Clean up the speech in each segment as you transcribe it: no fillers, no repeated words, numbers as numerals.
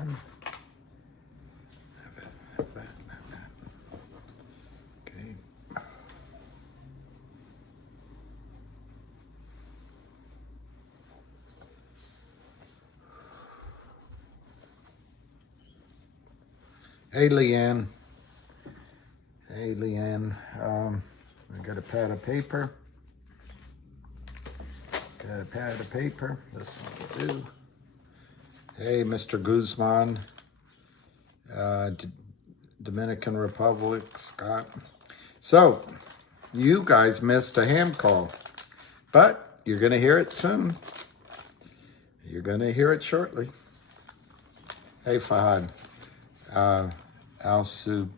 pen. Have that. Okay. Hey, Leanne. Hey, Leanne. I got a pad of paper. Got a pad of paper. This one will do. Hey, Mr. Guzman. Dominican Republic, Scott. So, you guys missed a ham call, but you're going to hear it soon. You're going to hear it shortly. Hey, Fahad. Al-Subahi.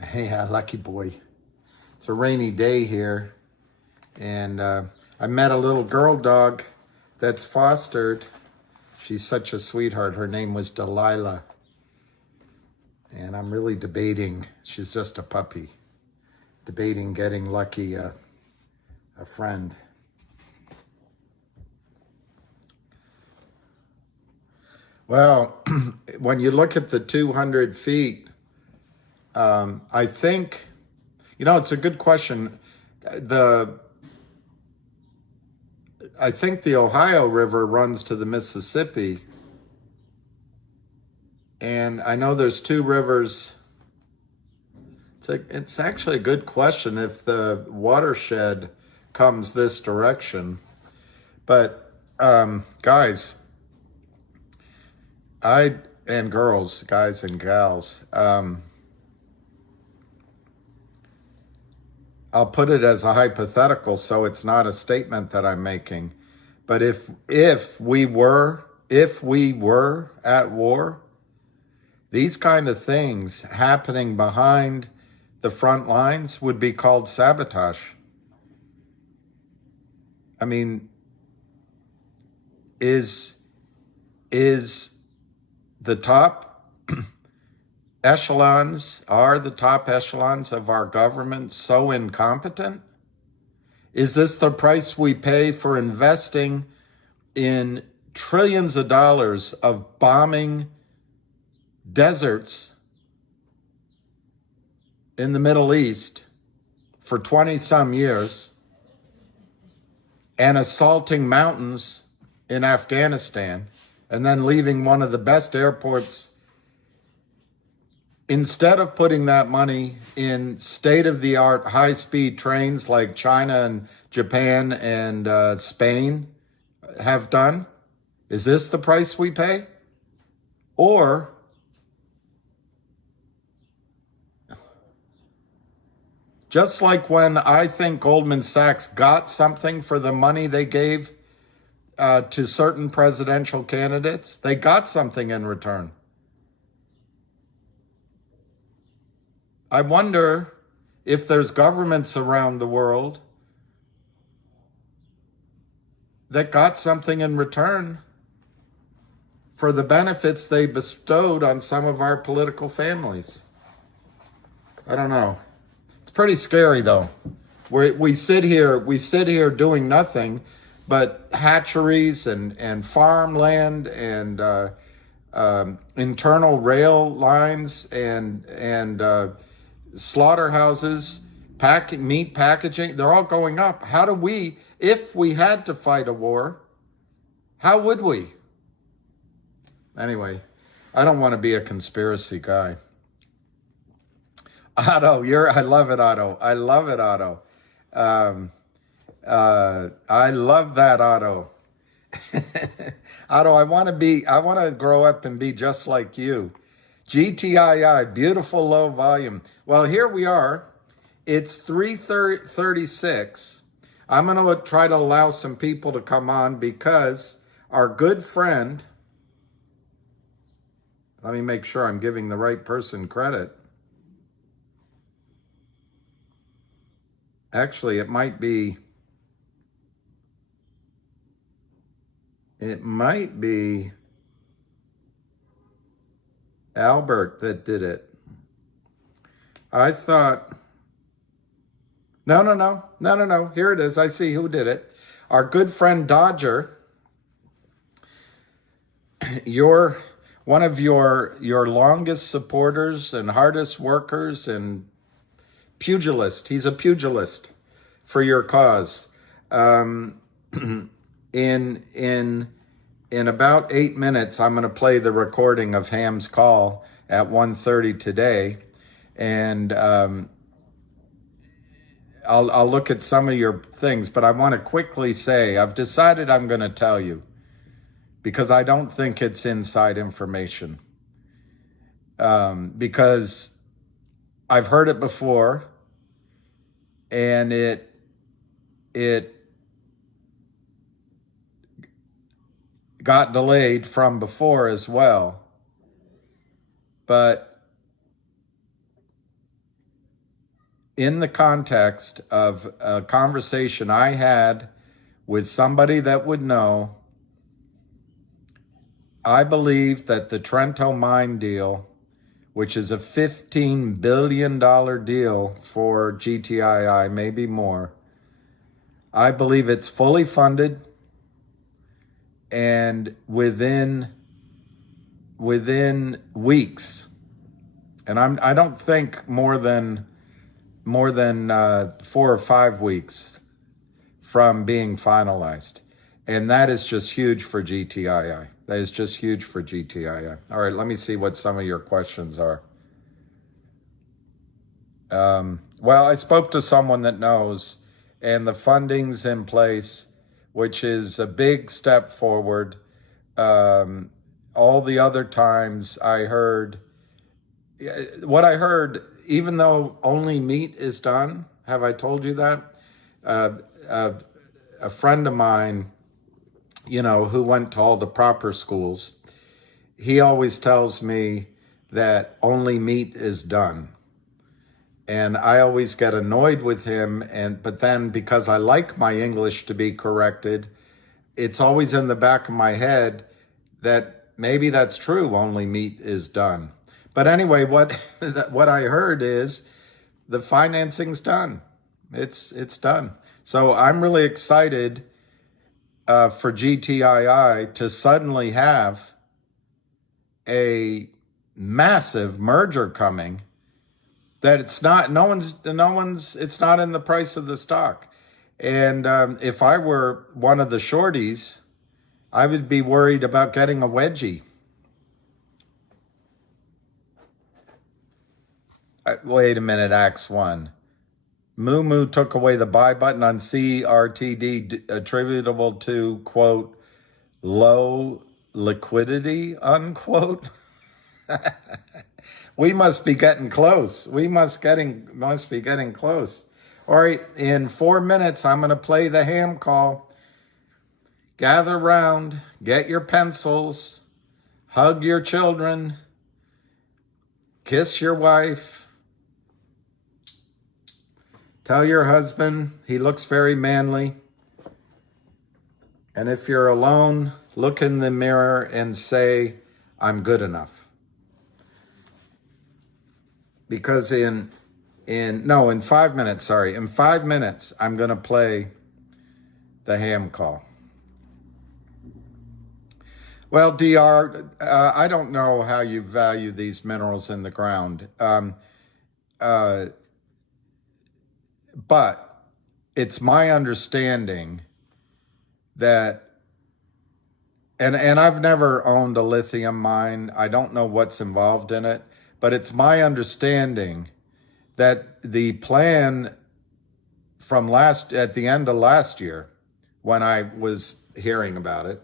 Hey, lucky boy. It's a rainy day here. And I met a little girl dog that's fostered. She's such a sweetheart. Her name was Delilah. And I'm really debating, she's just a puppy, debating getting Lucky a friend. Well, when you look at the 200 feet, I think, it's a good question. I think the Ohio River runs to the Mississippi. And I know there's two rivers. It's actually a good question if the watershed comes this direction. But guys and girls, guys and gals, I'll put it as a hypothetical, so it's not a statement that I'm making. But if we were at war, these kind of things happening behind the front lines would be called sabotage. I mean, is the top echelons of our government so incompetent? Is this the price we pay for investing in trillions of dollars of bombing deserts in the Middle East for 20-some years and assaulting mountains in Afghanistan and then leaving one of the best airports? Instead of putting that money in state-of-the-art high-speed trains like China and Japan and Spain have done, is this the price we pay? Or just like when I think Goldman Sachs got something for the money they gave to certain presidential candidates, they got something in return. I wonder if there's governments around the world that got something in return for the benefits they bestowed on some of our political families. I don't know. It's pretty scary though. We sit here doing nothing but hatcheries and farmland and internal rail lines and slaughterhouses, meat packaging, they're all going up. How do we, if we had to fight a war, how would we? Anyway, I don't want to be a conspiracy guy. Otto, I love it, Otto. I love it, Otto. I love that, Otto. Otto, I want to grow up and be just like you. GTII, beautiful low volume. Well, here we are. It's 3:36. I'm going to try to allow some people to come on because our good friend, let me make sure I'm giving the right person credit. Actually, it might be Albert that did it. I thought No. Here it is. I see who did it. Our good friend Dodger, you're one of your longest supporters and hardest workers and pugilist. He's a pugilist for your cause. In about 8 minutes, I'm going to play the recording of Ham's call at 1:30 today, and I'll look at some of your things, but I want to quickly say I've decided I'm going to tell you because I don't think it's inside information. Because I've heard it before, and it got delayed from before as well. But in the context of a conversation I had with somebody that would know, I believe that the Trento mine deal, which is a $15 billion deal for GTII, maybe more, I believe it's fully funded, and within weeks, and I don't think more than 4 or 5 weeks from being finalized. And that is just huge for GTII. That is just huge for GTII. All right, let me see what some of your questions are. Well, I spoke to someone that knows, and the funding's in place, which is a big step forward. All the other times I heard, what I heard, even though only meat is done, have I told you that? A friend of mine, who went to all the proper schools, he always tells me that only meat is done. And I always get annoyed with him, but then because I like my English to be corrected, it's always in the back of my head that maybe that's true, only meat is done. But anyway, what I heard is the financing's done. It's done. So I'm really excited for GTII to suddenly have a massive merger coming that it's not in the price of the stock. And if I were one of the shorties, I would be worried about getting a wedgie. Wait a minute, Axe 1. Moo took away the buy button on CRTD attributable to, quote, low liquidity, unquote. We must be getting close. We must be getting close. All right, in 4 minutes, I'm going to play the ham call. Gather round, get your pencils, hug your children, kiss your wife, tell your husband he looks very manly. And if you're alone, look in the mirror and say, I'm good enough. Because in 5 minutes, in 5 minutes, I'm going to play the ham call. Well, DR, I don't know how you value these minerals in the ground. But it's my understanding that, and I've never owned a lithium mine. I don't know what's involved in it, but it's my understanding that the plan from at the end of last year, when I was hearing about it,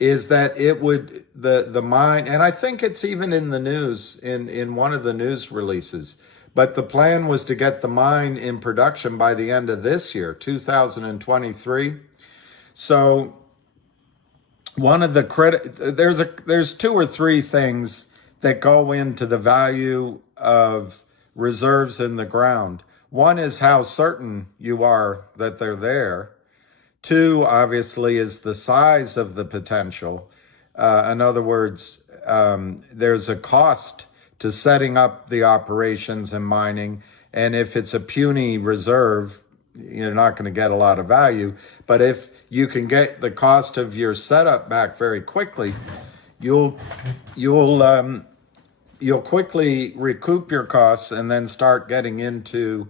is that it would, the mine, and I think it's even in the news, in one of the news releases, but the plan was to get the mine in production by the end of this year, 2023. So one of the there's 2 or 3 things that go into the value of reserves in the ground. One is how certain you are that they're there. 2, obviously, is the size of the potential. In other words, there's a cost to setting up the operations and mining. And if it's a puny reserve, you're not going to get a lot of value. But if you can get the cost of your setup back very quickly, you'll quickly recoup your costs and then start getting into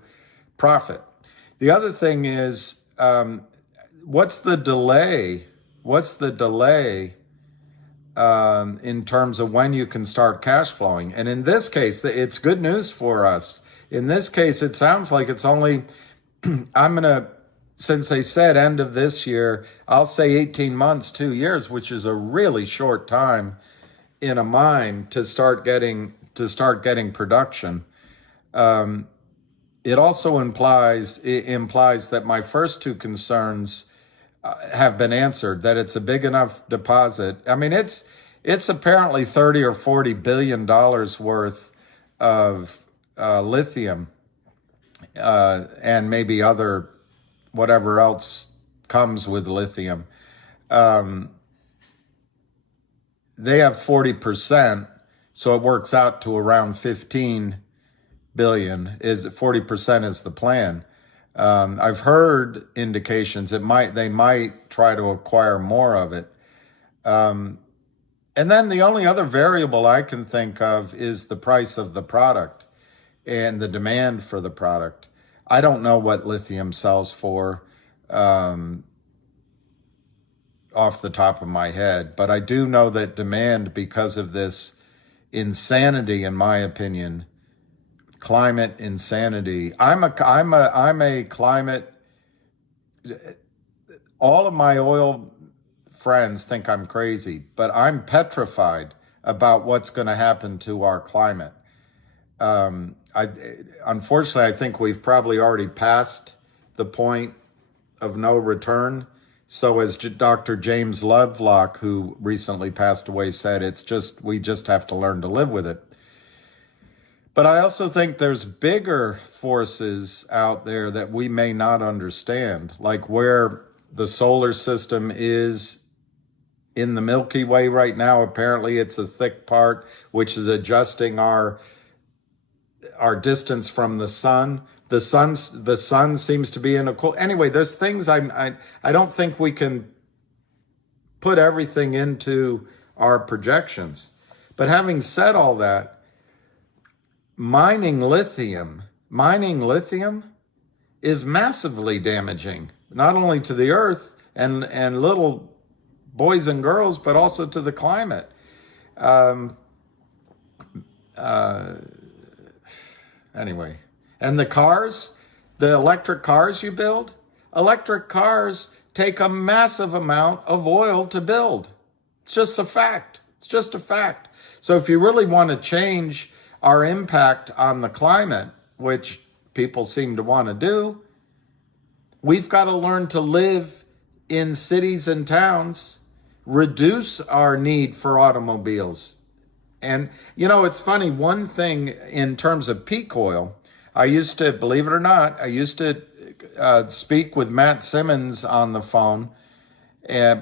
profit. The other thing is, what's the delay? What's the delay in terms of when you can start cash flowing? And in this case, it's good news for us. In this case, it sounds like it's only, since they said end of this year, I'll say 18 months, 2 years, which is a really short time in a mine to start getting production. It also implies that my first two concerns have been answered, that it's a big enough deposit. I mean, it's apparently 30 or 40 billion dollars worth of lithium and maybe other whatever else comes with lithium. They have 40%, so it works out to around 15 billion. 40% is the plan. I've heard indications they might try to acquire more of it. And then the only other variable I can think of is the price of the product and the demand for the product. I don't know what lithium sells for off the top of my head, but I do know that demand, because of this insanity, in my opinion, climate insanity. I'm a climate. All of my oil friends think I'm crazy, but I'm petrified about what's going to happen to our climate. Unfortunately, I think we've probably already passed the point of no return. So as Dr. James Lovelock, who recently passed away, said, we just have to learn to live with it. But I also think there's bigger forces out there that we may not understand, like where the solar system is in the Milky Way right now. Apparently it's a thick part, which is adjusting our distance from the sun. The sun seems to be in a cool. Anyway, there's things I don't think we can put everything into our projections. But having said all that, mining lithium is massively damaging, not only to the earth and little boys and girls, but also to the climate. Anyway, and the electric cars you build, electric cars take a massive amount of oil to build. It's just a fact. So if you really want to change our impact on the climate, which people seem to want to do, we've got to learn to live in cities and towns, reduce our need for automobiles. And, it's funny, one thing in terms of peak oil, I used to, believe it or not, speak with Matt Simmons on the phone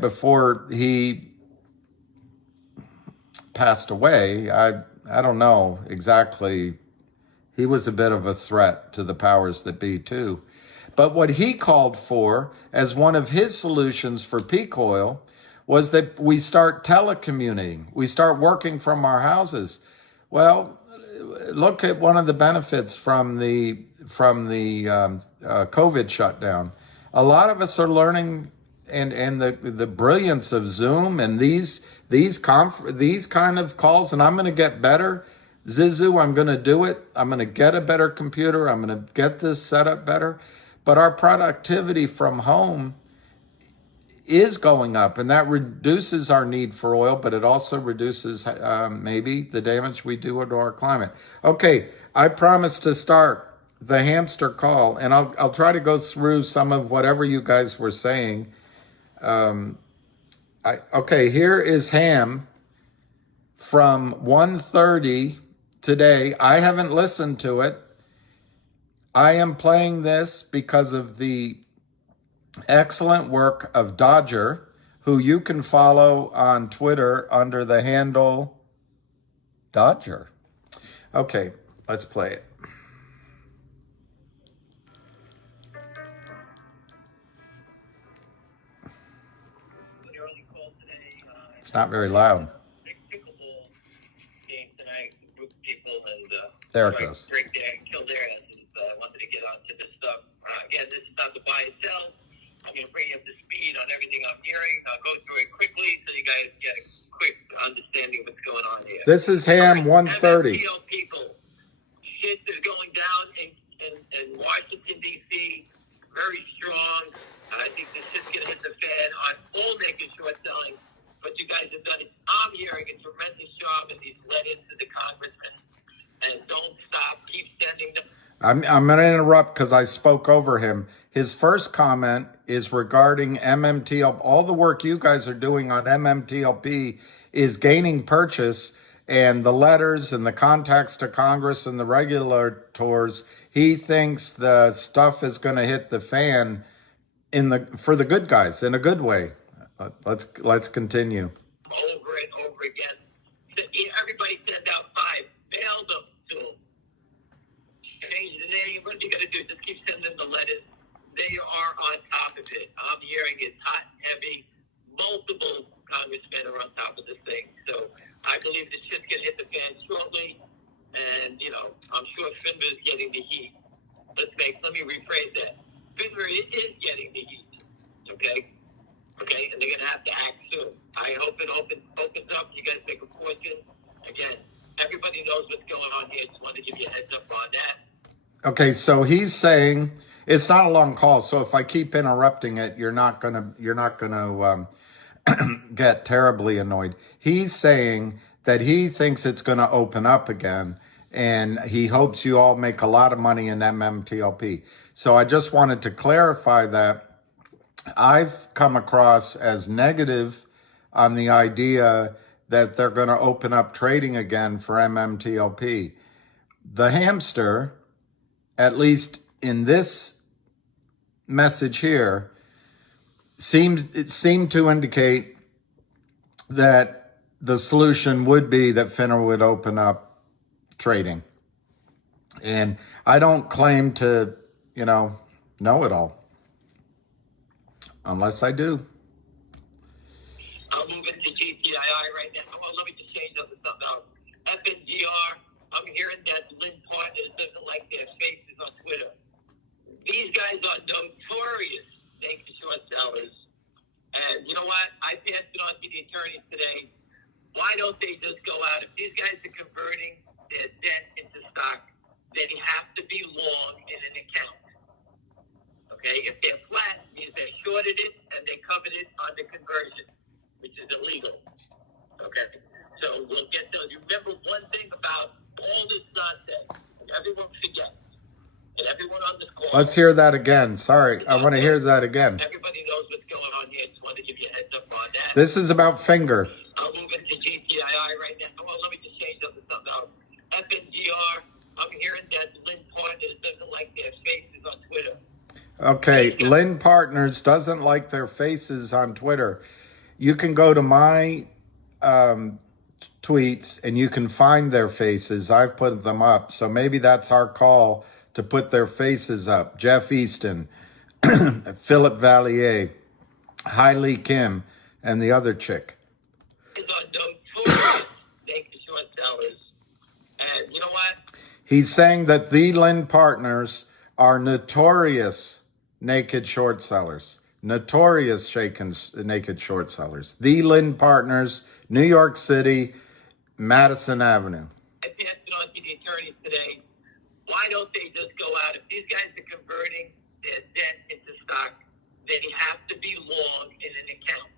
before he passed away. I don't know exactly. He was a bit of a threat to the powers that be too. But what he called for as one of his solutions for peak oil was that we start telecommuting. We start working from our houses. Well, look at one of the benefits from the COVID shutdown. A lot of us are learning, and the brilliance of Zoom and these kind of calls. And I'm going to get better. Zizu, I'm going to do it. I'm going to get a better computer. I'm going to get this set up better. But our productivity from home is going up, and that reduces our need for oil, but it also reduces maybe the damage we do to our climate. Okay, I promise to start the hamster call, and I'll try to go through some of whatever you guys were saying. Okay, here is Ham from 1:30 today. I haven't listened to it. I am playing this because of the excellent work of Dodger, who you can follow on Twitter under the handle Dodger. Okay, let's play it. It's not very loud. Pickleball game tonight, a group of people, and There it goes. break their and kill their asses. I wanted to get onto this stuff. Again, this is not the buy and sell. I'm going to bring you up to speed on everything I'm hearing. I'll go through it quickly so you guys get a quick understanding of what's going on here. This is Ham 130. MMTL people, shit is going down in Washington, D.C., very strong. I think this shit's going to hit the fan on all naked short selling. But you guys have done it. I'm hearing a tremendous job in these letters to the congressman. And don't stop. Keep sending them. I'm going to interrupt because I spoke over him. His first comment is regarding MMTLP. All the work you guys are doing on MMTLP is gaining purchase, and the letters and the contacts to Congress and the regulators, he thinks the stuff is going to hit the fan for the good guys in a good way. Let's continue. Over and over again. Everybody send out 5. Mail them to them. Change the name. What are you going to do? Just keep sending the letters. They are on top of it. I'm hearing it's hot and heavy. Multiple congressmen are on top of this thing. So I believe this shit's going to hit the fan shortly. And, I'm sure FINRA is getting the heat. Let me rephrase that. FINRA is getting the heat. Okay? Okay? And they're going to have to act soon. I hope it opens up. You guys make a fortune. Again, everybody knows what's going on here. Just wanted to give you a heads up on that. Okay, so he's saying it's not a long call. So if I keep interrupting it, you're not gonna get terribly annoyed. He's saying that he thinks it's going to open up again, and he hopes you all make a lot of money in MMTLP. So I just wanted to clarify that I've come across as negative on the idea that they're going to open up trading again for MMTLP. The hamster, at least in this message here, seemed to indicate that the solution would be that FINRA would open up trading. And I don't claim to, know it all. Unless I do. I'll move into GTII right now. Well, let me just change up to something else. FNGR, I'm hearing that Lynn Partners doesn't like their faces on Twitter. These guys are notorious naked short sellers. And you know what? I passed it on to the attorneys today. Why don't they just go out? If these guys are converting their debt into stock, they have to be long in an account. Okay? If they're flat, it means they shorted it and they covered it on the conversion, which is illegal. Okay? So we'll get those. Remember one thing about all this nonsense, everyone forgets. And everyone on this call. Let's hear that again. Sorry, I want to hear that again. Everybody knows what's going on here. Just wanted to give you a heads up on that. This is about finger. I'll move into GTII right now. Well, let me just change up to something else. FNGR, I'm hearing that Lynn Partners doesn't like their faces on Twitter. Okay, Lynn Partners doesn't like their faces on Twitter. You can go to my tweets and you can find their faces. I've put them up. So maybe that's our call to put their faces up. Jeff Easton, Philip Vallier, Hailey Kim, and the other chick. These are notorious naked short sellers. And you know what? He's saying that the Lynn Partners are notorious naked short sellers. Notorious naked short sellers. The Lynn Partners, New York City, Madison Avenue. I passed it on to the attorneys today. Why don't they just go out? If these guys are converting their debt into stock, they have to be long in an account.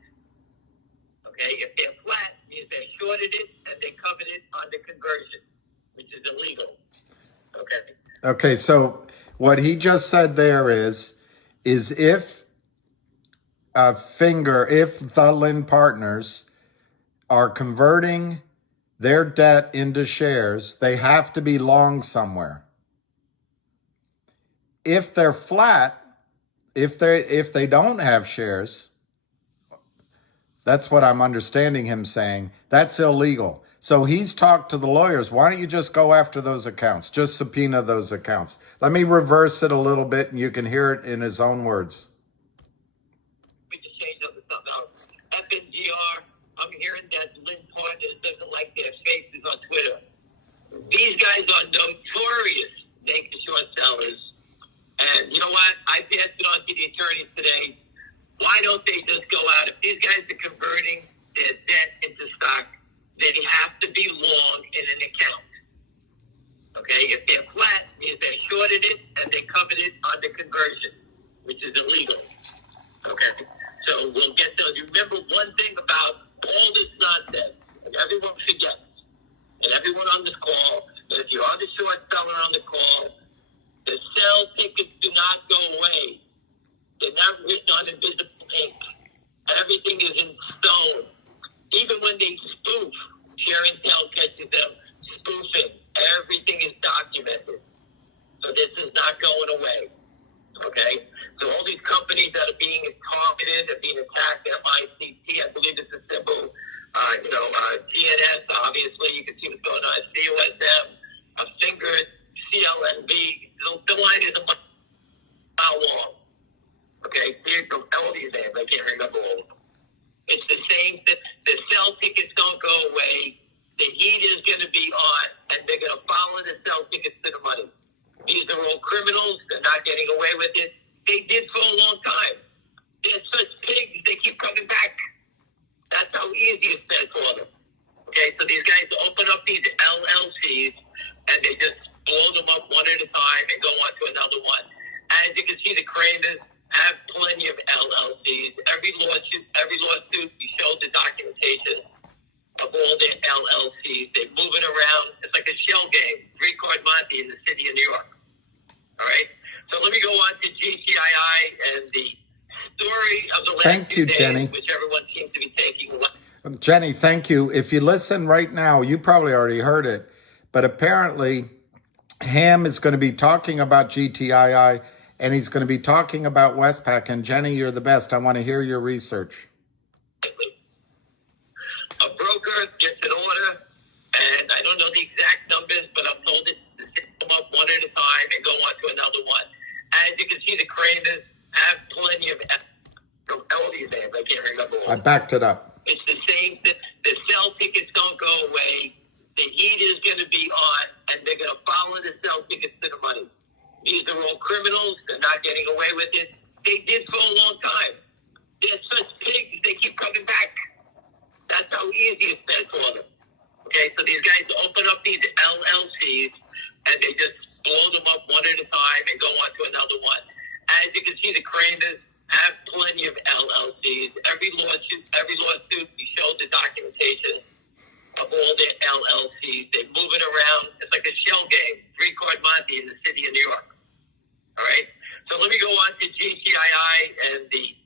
Okay? If they're flat, it means they shorted it and they covered it on the conversion, which is illegal. Okay? Okay, so what he just said there is if the Lynn Partners are converting their debt into shares, they have to be long somewhere. If they're flat, if they don't have shares, that's what I'm understanding him saying, that's illegal. So he's talked to the lawyers. Why don't you just go after those accounts? Just subpoena those accounts. Let me reverse it a little bit and you can hear it in his own words. We just changed up to something else. FNGR, I'm hearing hearing that Lynn Partners doesn't like their faces on Twitter. These guys are notorious naked short sellers. And you know what? I passed it on to the attorneys today. Why don't they just go out? If these guys are converting their debt into stock, they have to be long in an account. Okay? If they're flat, means they shorted it and they covered it on the conversion, which is illegal. Okay? So we'll get those. Remember one thing about all this nonsense, and everyone forgets, and everyone on this call, that if you're on the short seller on the call, the sell tickets do not go away. They're not written on invisible ink. Everything is in stone. Even when they spoof, Sharon Tell catches them spoofing. Everything is documented. So this is not going away. Okay? So all these companies that are being targeted, are being attacked, MICT, I believe it's a symbol, GNS, obviously, you can see what's going on, COSM, a fingered, CLNB, the line is a mile long. Okay? Here's all these names, I can't remember all of them. It's the same, the sell tickets don't go away, the heat is going to be on, and they're going to follow the sell tickets to the money. These are all criminals, they're not getting away with it. They did for a long time. They're such pigs, they keep coming back. That's how easy it's been for them. Okay, so these guys open up these LLCs, and they just blow them up one at a time and go on to another one. As you can see, the Kramers have plenty of LLCs. Every lawsuit, we show the documentation of all their LLCs. They move it around. It's like a shell game, three-card Monte in the city of New York. All right? So let me go on to GTII and the story of the last few days, Jenny. which everyone seems to be taking away. Jenny, thank you. If you listen right now, you probably already heard it, but apparently Ham is going to be talking about GTII, and he's going to be talking about Westpac. And Jenny, you're the best. I want to hear your research. A broker gets an order, and I don't know the exact numbers, but I'm told it to set them up one at a time and go on to another one. As you can see, the Kramers have plenty of all these names. I can't remember all. I backed it up. It's the same. The sell tickets don't go away. The heat is going to be on, and they're going to follow the sell tickets to the money. These are all criminals. They're not getting away with it. They did for a long time. They're such pigs. They keep coming back. That's how easy it's been for them. Okay, so these guys open up these LLCs, and they just blow them up one at a time and go on to another one. As you can see, the Kramers have plenty of LLCs. Every lawsuit, we show the documentation of all their LLCs. They move it around. It's like a shell game, three-card Monte in the city of New York. All right? So let me go on to GTII and the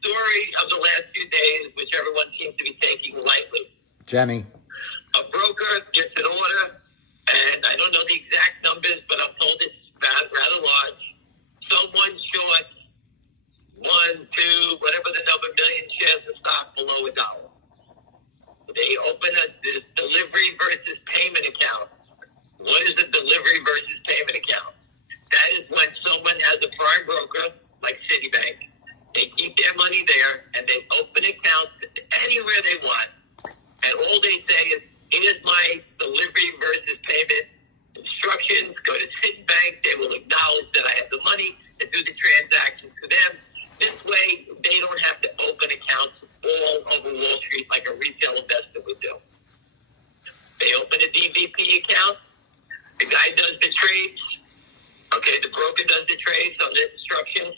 story of the last few days, which everyone seems to be taking lightly. Jenny. A broker gets an order, and I don't know the exact numbers, but I'm told it's rather large. Someone shorts 1, 2, whatever the number, million shares of stock below $1. They open a delivery versus payment account. What is a delivery versus payment account? That is when someone has a prime broker, like Citibank. They keep their money there, and they open accounts anywhere they want. And all they say is, here's my delivery versus payment instructions. Go to Citibank. They will acknowledge that I have the money to do the transactions to them. This way, they don't have to open accounts all over Wall Street like a retail investor would do. They open a DVP account. The guy does the trades. Okay, the broker does the trades on the instructions.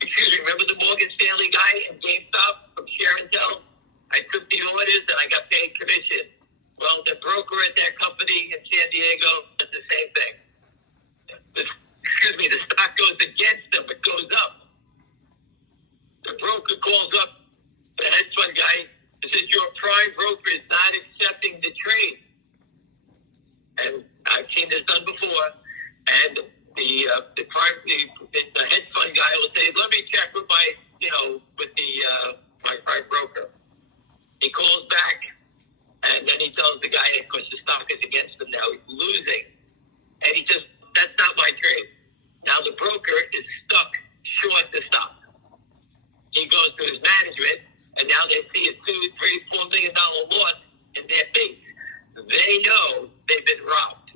Excuse me, remember the Morgan Stanley guy in GameStop from Sharon Tell? I took the orders and I got paid commission. Well, the broker at that company in San Diego does the same thing. The stock goes against them, it goes up. The broker calls up the hedge fund guy and says, your prime broker is not accepting the trade. And I've seen this done before. And the hedge fund guy will say, let me check with my, my prime broker. He calls back, and then he tells the guy, of course, the stock is against him now. He's losing. And he says, that's not my trade. Now the broker is stuck short the stock. He goes to his management, and now they see a $2, $3, $4 million loss in their face. They know they've been robbed.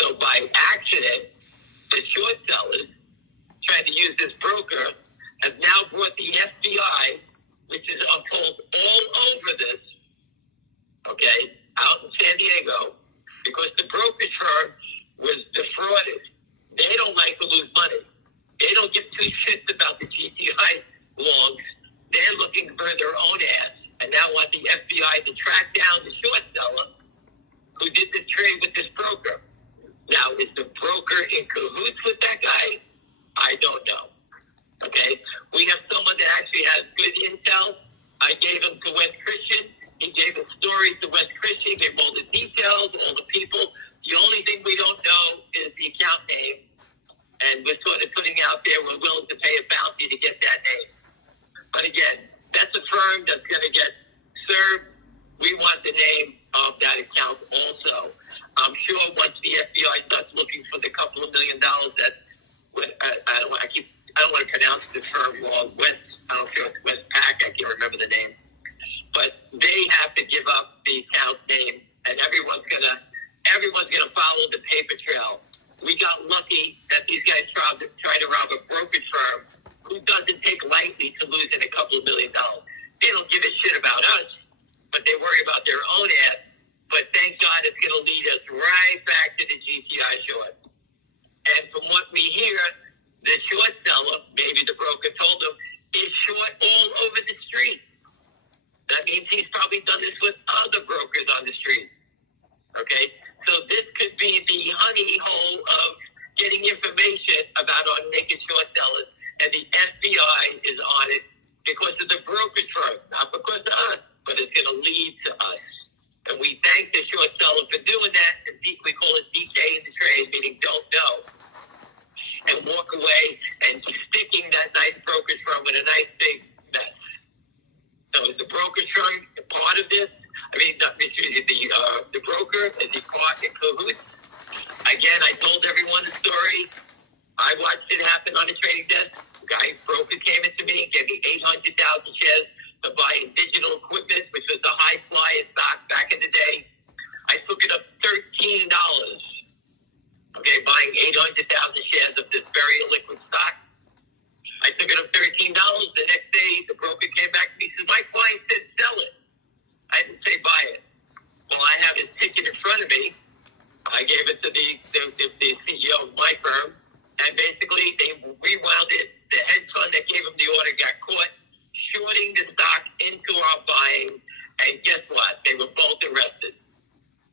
So by accident, the short sellers trying to use this broker have now brought the FBI, which is uphold all over this, okay, out in San Diego, because the brokerage firm was defrauded. They don't like to lose money. They don't give two shits about the GTI logs. They're looking for their own ass, and now want the FBI to track down the short seller who did the trade with this broker. Now, is the broker in cahoots with that guy? I don't know. Okay? We have someone that actually has good intel. I gave him to West Christian. He gave a story to West Christian, gave all the details, all the people. The only thing we don't know is the account name. And we're sort of putting out there, we're willing to pay a bounty to get that name. But again, that's a firm that's going to get served. We want the name of that account also. I'm sure once the FBI starts looking for the couple of $1 million that I don't want to pronounce the firm wrong. I don't know if it's Westpac. I can't remember the name. But they have to give up the account name, and everyone's gonna follow the paper trail. We got lucky that these guys tried to rob a brokerage firm who doesn't take lightly to losing a couple of $1 million. They don't give a shit about us, but they worry about their own ass. But thank God it's going to lead us right back to the GTI short. And from what we hear, the short seller, maybe the broker told him, is short all over the street. That means he's probably done this with other brokers on the street. Okay? So this could be the honey hole of getting information about our naked short sellers, and the FBI is on it because of the brokerage firm, not because of us, but it's going to lead to us. And we thank the short seller for doing that, and we call it DK in the trade, meaning don't know, and walk away and sticking that nice brokerage firm with a nice big mess. So is the brokerage firm a part of this? I mean, the broker, is he caught in cahoots? Again, I told everyone the story. I watched it happen on the trading desk. The guy, broker, came into me and gave me 800,000 shares to buy in digital equipment, which was the high flyer stock back in the day. I took it up $13. Okay, buying 800,000 shares of this very illiquid stock. I took it up $13. The next day, the broker came back to me and said, my client said sell it. I didn't say buy it. Well, I have his ticket in front of me. I gave it to the CEO of my firm, and basically they rewound it. The hedge fund that gave him the order got caught shorting the stock into our buying, and guess what? They were both arrested.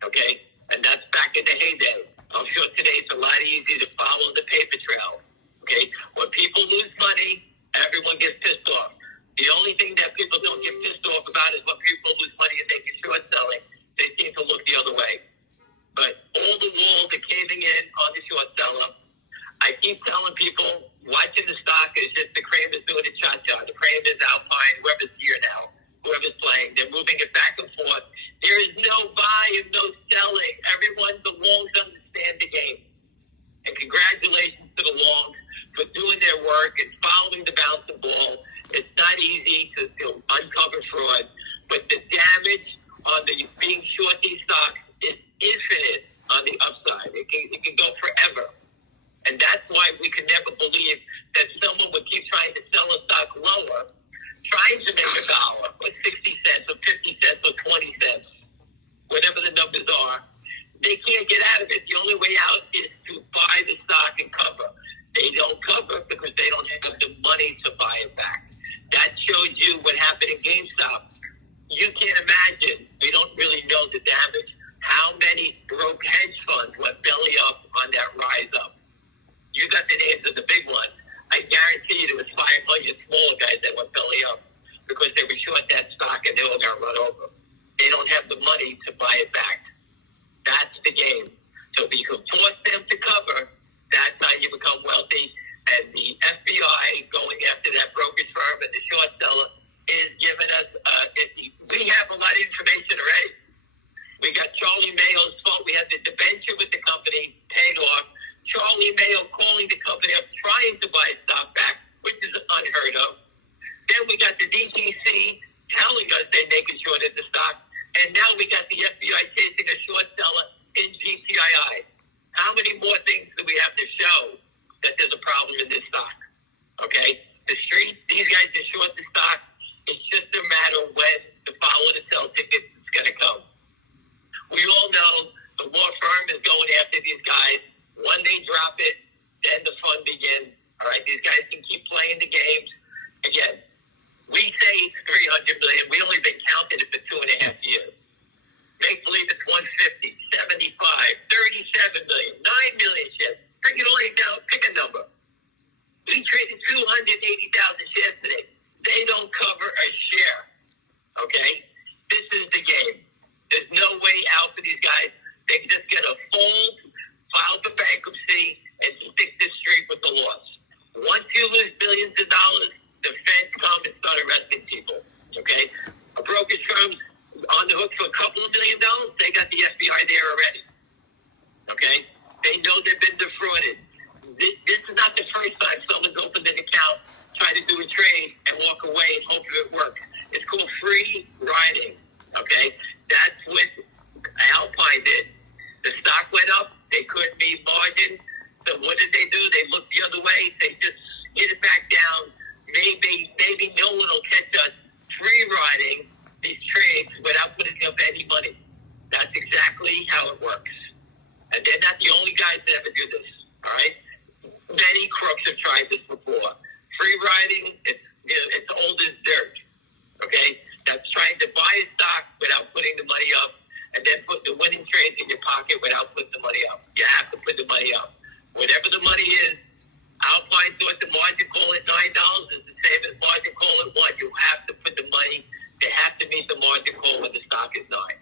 Okay? And that's back in the heyday. I'm sure today it's a lot easier to follow the paper trail. Okay? When people lose money, everyone gets pissed off. The only thing that people don't get pissed off about is when people lose money and they get short selling. They seem to look the other way. But all the walls are caving in on the short seller. I keep telling people, watching the stock is just the Kramer's doing a cha-cha. The Kramer's Alpine, whoever's here now, whoever's playing, they're moving it back and forth. There is no buying, no selling. Everyone, the longs understand the game. And congratulations to the longs for doing their work and following the bouncing ball. It's not easy to uncover fraud, but the damage on the being short these stocks is infinite on the upside. It can go forever. And that's why we can never believe that someone would keep trying to sell a stock lower, trying to make $1 or 60 cents or 50 cents or 20 cents, whatever the numbers are. They can't get out of it. The only way out is to buy the stock and cover. They don't cover because they don't have the money to buy it back. That shows you what happened in GameStop. street, these guys are short the stock. It's just a matter of when the follow to sell ticket is going to come. We all know the law firm is going after these guys. When they drop it, then the fun begins. All right, these guys can keep playing the games. Again, we say it's $300 million. We only been counting it for 2.5 years. Make believe it's 150, 75, 37 million, 9 million shares. Bring it all down. Pick a number. We traded 280,000 shares today. They don't cover a share. Okay? This is the game. There's no way out for these guys. They're just going to fold, file for bankruptcy, and stick this street with the loss. Once you lose billions of dollars, the feds come and start arresting people. Okay? A brokerage firm's on the hook for a couple of $1 million. They got the FBI there already. Okay? They know they've been defrauded. This is not the first time someone's opened an account, tried to do a trade, and walk away and hope it works. It's called free riding. Okay? That's what Alpine did. The stock went up. They couldn't meet margin. So what did they do? They looked the other way. They just hit it back down. Maybe no one will catch us free riding these trades without putting up any money. That's exactly how it works. And they're not the only guys that ever do this. All right? Many crooks have tried this before. Free riding, it's old as dirt. Okay? That's trying to buy a stock without putting the money up and then put the winning trades in your pocket without putting the money up. You have to put the money up. Whatever the money is, Alpine thought the margin call at $9 is the same as margin call at $1. You have to put the money. They have to meet the margin call when the stock is $9.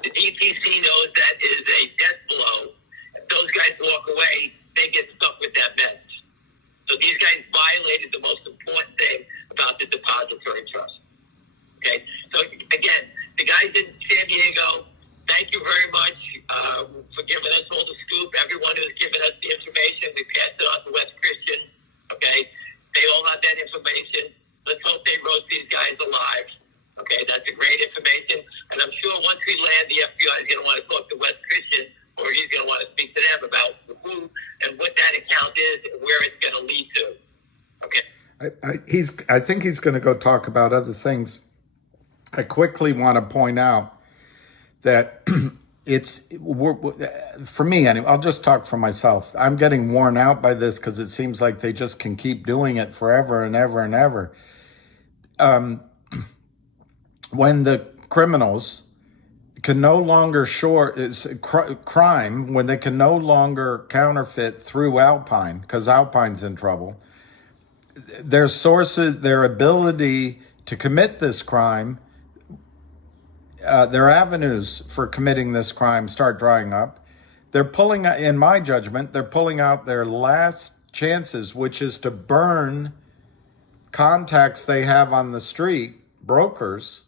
The DTC knows that is a death blow. If those guys walk away, they get stuck with that mess. So these guys violated the most important thing about the depository trust. Okay? So again, the guys in San Diego, thank you very much for giving us all the scoop. Everyone who's given us the information, we passed it on to West Christian. Okay? They all have that information. Let's hope they wrote these guys alive. Okay? That's a great information. And I'm sure once we land, the FBI is going to want to talk to West Christian, or he's going to want to speak to them about who and what that account is and where it's going to lead to. Okay? I think he's going to go talk about other things. I quickly want to point out that for me, anyway, I'll just talk for myself. I'm getting worn out by this because it seems like they just can keep doing it forever and ever and ever. When the criminals can no longer crime, when they can no longer counterfeit through Alpine, because Alpine's in trouble, their sources, their ability to commit this crime, their avenues for committing this crime start drying up. They're pulling, in my judgment, they're pulling out their last chances, which is to burn contacts they have on the street, brokers,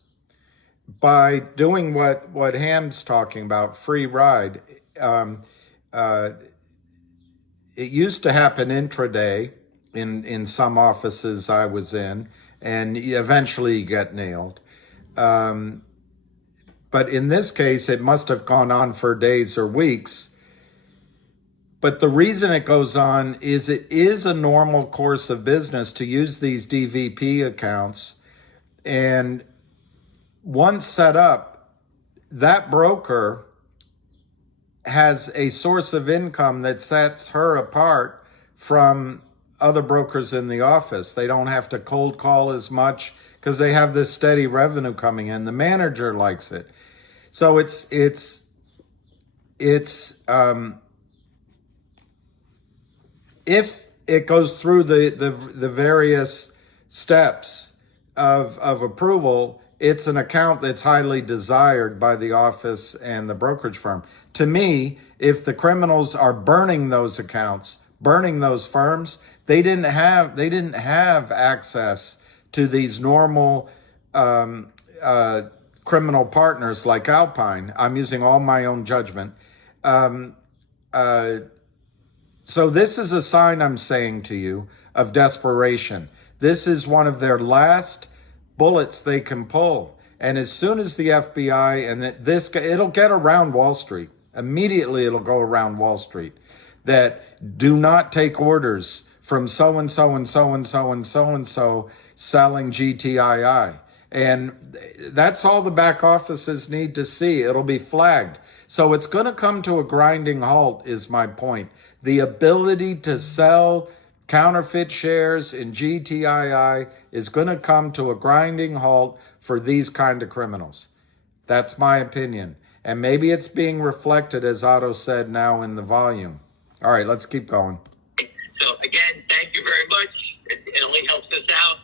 by doing what Ham's talking about, free ride. It used to happen intraday in some offices I was in, and eventually you get nailed. But in this case, it must have gone on for days or weeks. But the reason it goes on is it is a normal course of business to use these DVP accounts. And once set up, that broker has a source of income that sets her apart from other brokers in the office. They don't have to cold call as much because they have this steady revenue coming in. The manager likes it. So it's if it goes through the various steps of approval, it's an account that's highly desired by the office and the brokerage firm. To me, if the criminals are burning those accounts, burning those firms, they didn't have access to these normal criminal partners like Alpine. I'm using all my own judgment. So this is a sign, I'm saying to you, of desperation. This is one of their last bullets they can pull. And as soon as the FBI and it'll get around Wall Street. Immediately it'll go around Wall Street. That do not take orders from so-and-so and so-and-so and so-and-so selling GTII. And that's all the back offices need to see. It'll be flagged. So it's going to come to a grinding halt, is my point. The ability to sell counterfeit shares in GTII is going to come to a grinding halt for these kind of criminals. That's my opinion. And maybe it's being reflected, as Otto said, now in the volume. All right, let's keep going. So again, thank you very much. It only helps us out.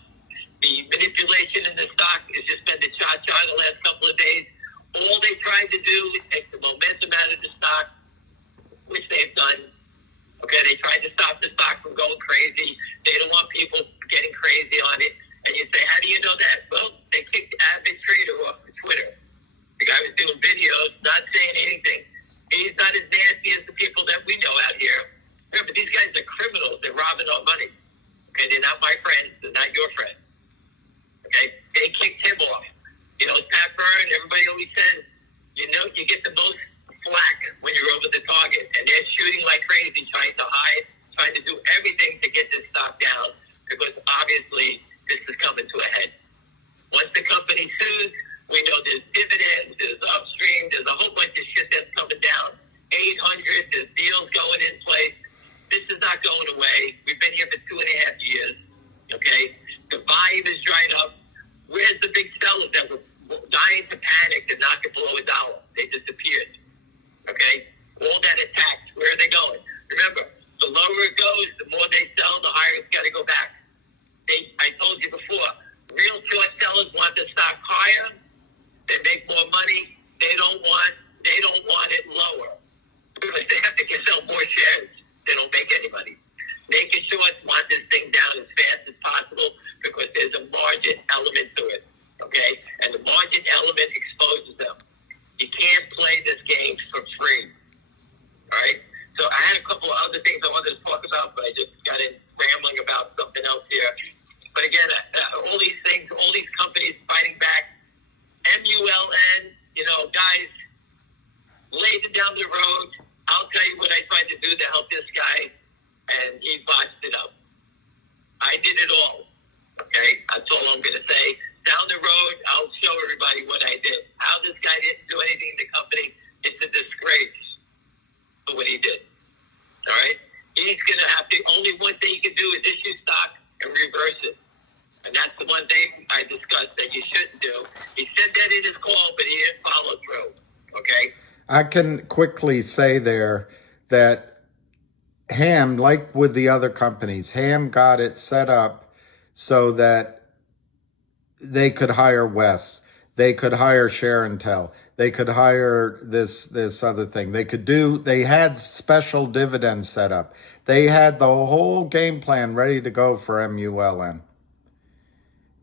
The manipulation in the stock has just been the cha-cha the last couple of days. All they tried to do is take the momentum out of the stock, which they've done. Okay, they tried to stop the stock from going crazy. They don't want people getting crazy on it. And you say, how do you know that? Well, they kicked the average trader off of Twitter. The guy was doing videos, not saying anything. He's not as nasty as the people that we know out here. Remember, these guys are criminals. They're robbing our money. Okay, they're not my friends. They're not your friends. Okay, they kicked him off. You know, Pat Byrne, everybody always says, you know, you get the most flack when you're over the target. And they're shooting like crazy, trying to hide, trying to do everything to get this stock down, because obviously this is coming to a head. Once the company sues, we know there's dividends, there's upstream, there's a whole bunch of shit that's coming down. 800, there's deals going in place. This is not going away. We've been here for 2.5 years. Okay? The volume is dried up. Where's the big sellers that were dying to panic to knock it below $1? They disappeared. Okay? All that attacks, where are they going? Remember, the lower it goes, the more they sell, the higher it's got to go back. I told you before, real short sellers want the stock higher. They make more money. They don't want it lower. Because they have to sell more shares. They don't make any money. Naked shorts want this thing down as fast as possible because there's a margin element to it. Okay? And the margin element exposes them. You can't play this game for free. All right? So I had a couple of other things I wanted to talk about, but I just got in rambling about something else here. But again, all these things, all these companies fighting back. MULN, you know, guys, laid it down the road. I'll tell you what I tried to do to help this guy, and he botched it up. I did it all. Okay? That's all I'm going to say. Down the road, I'll show everybody what I did. How this guy didn't do anything in the company, it's a disgrace for what he did. All right? He's going to have to, only one thing he can do is issue stock and reverse it. And that's the one thing I discussed that you shouldn't do. He said that in his call, but he didn't follow through. Okay? I can quickly say there that Ham, like with the other companies, Ham got it set up so that they could hire Wes. They could hire Sharon-Tel. They could hire this other thing. They had special dividends set up. They had the whole game plan ready to go for MULN.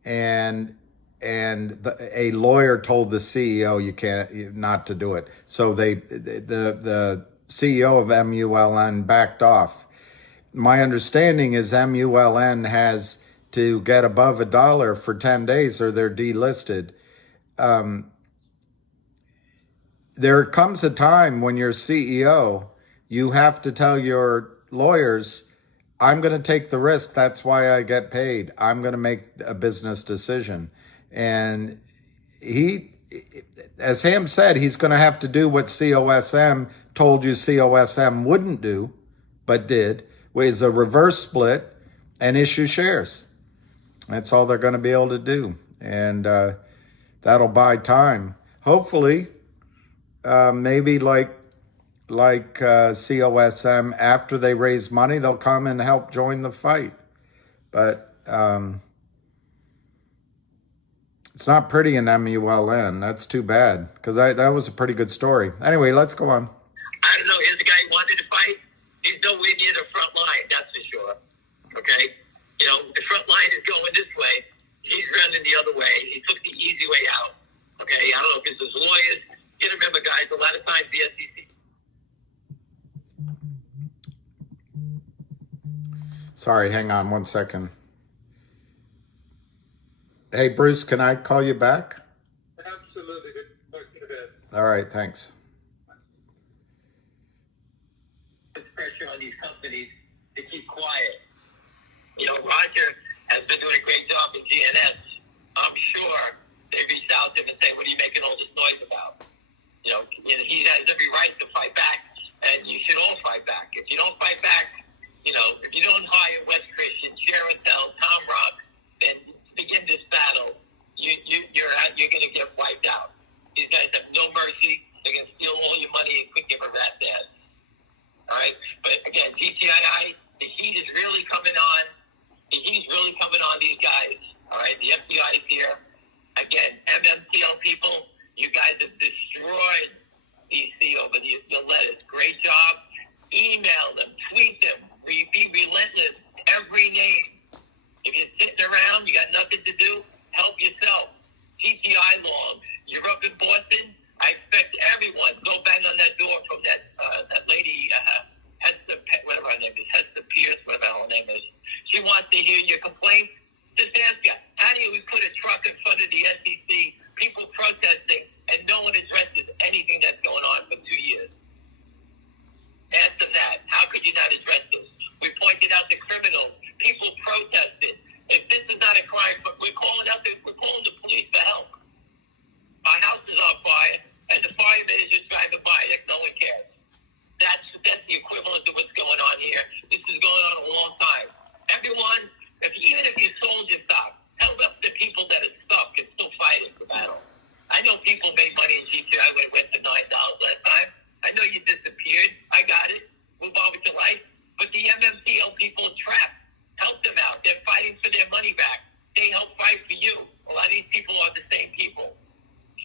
And a lawyer told the CEO you can't, not to do it. So the CEO of MULN backed off. My understanding is MULN has to get above $1 for 10 days or they're delisted. There comes a time when you're CEO, you have to tell your lawyers, I'm going to take the risk. That's why I get paid. I'm going to make a business decision. And he, as Ham said, he's going to have to do what COSM told you COSM wouldn't do, but did, is a reverse split and issue shares. That's all they're going to be able to do. And that'll buy time. Hopefully, maybe like COSM, after they raise money, they'll come and help join the fight. But it's not pretty in MULN. That's too bad, because that was a pretty good story. Anyway, let's go on. I don't know. Here's the guy who wanted to fight. He's nowhere near the front line, that's for sure. Okay? You know, the front line is going this way. He's running the other way. He took the easy way out. Okay? I don't know if it's his lawyers. You gotta remember, guys, a lot of times the SEC. Sorry, hang on one second. Hey, Bruce, can I call you back? Absolutely. Talk to you in a bit. All right, thanks. Pressure on these companies to keep quiet. Roger has been doing a great job with GNS. I'm sure they reached out to him and said, "What are you making all this noise about?" He has every right to fight back, and you should all fight back. If you don't fight back, if you don't hire Wes Christian, Sharon Tell, Tom Rock, and begin this battle, you're going to get wiped out. These guys have no mercy. They're going to steal all your money and quick give a rat's ass. All right? But again, GTII, the heat is really coming on. The heat's really coming on these guys. All right? The FBI is here. Again, MMTL people, you guys have destroyed DC over the letters. Great job. Email them. Tweet them. Be relentless. Every name. If you're sitting around, you got nothing to do, help yourself. GTI logs. You're up in Boston. I expect everyone go bang on that door from that lady, Hester, whatever her name is, Hester Pierce, whatever her name is. She wants to hear your complaints. Just ask her, how do we put a truck in front of the SEC, people protesting, and no one addresses anything that's going on for 2 years? Ask them that. How could you not address this? We pointed out the criminals. People protested. If this is not a crime, but we're calling the police for help. Our house is on fire, and the fireman is just driving by like no one cares. That's the equivalent of what's going on here. This is going on a long time. Everyone, even if you sold your stock, help up the people that are stuck and still fighting the battle. I know people made money in GTI when it went to $9 last time. I know you disappeared. I got it. Move on with your life. But the MMTL people are trapped. Help them out. They're fighting for their money back. They help fight for you. A lot of these people are the same people.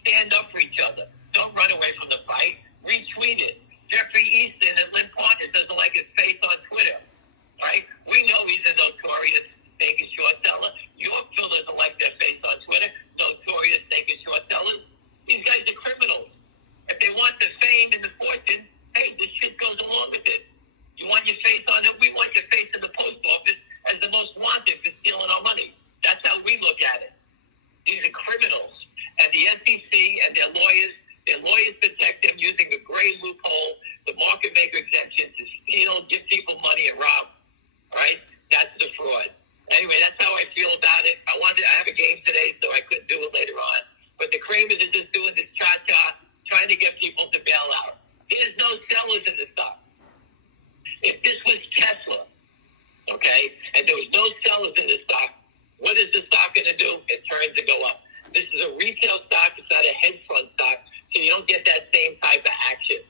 Stand up for each other. Don't run away from the fight. Retweet it. Jeffrey Easton and Lynn Partners doesn't like his face on Twitter. Right? We know he's a notorious naked short seller. Yorkville doesn't like their face on Twitter. Notorious naked short sellers. These guys are criminals. If they want the fame and the fortune, hey, this shit goes along with it. You want your face on it? We want your face in the post office as the most wanted for stealing our money. That's how we look at it. These are criminals. And the SEC and their lawyers protect them using a gray loophole, the market maker exemption, to steal, give people money, and rob. All right? That's the fraud. Anyway, that's how I feel about it. I have a game today, so I couldn't do it later on. But the Kramers are just doing this cha-cha, trying to get people to bail out. There's no sellers in the stock. If this was Tesla, okay, and there was no sellers in the stock, what is the stock going to do? It turns to go up. This is a retail stock. It's not a hedge fund stock, so you don't get that same type of action.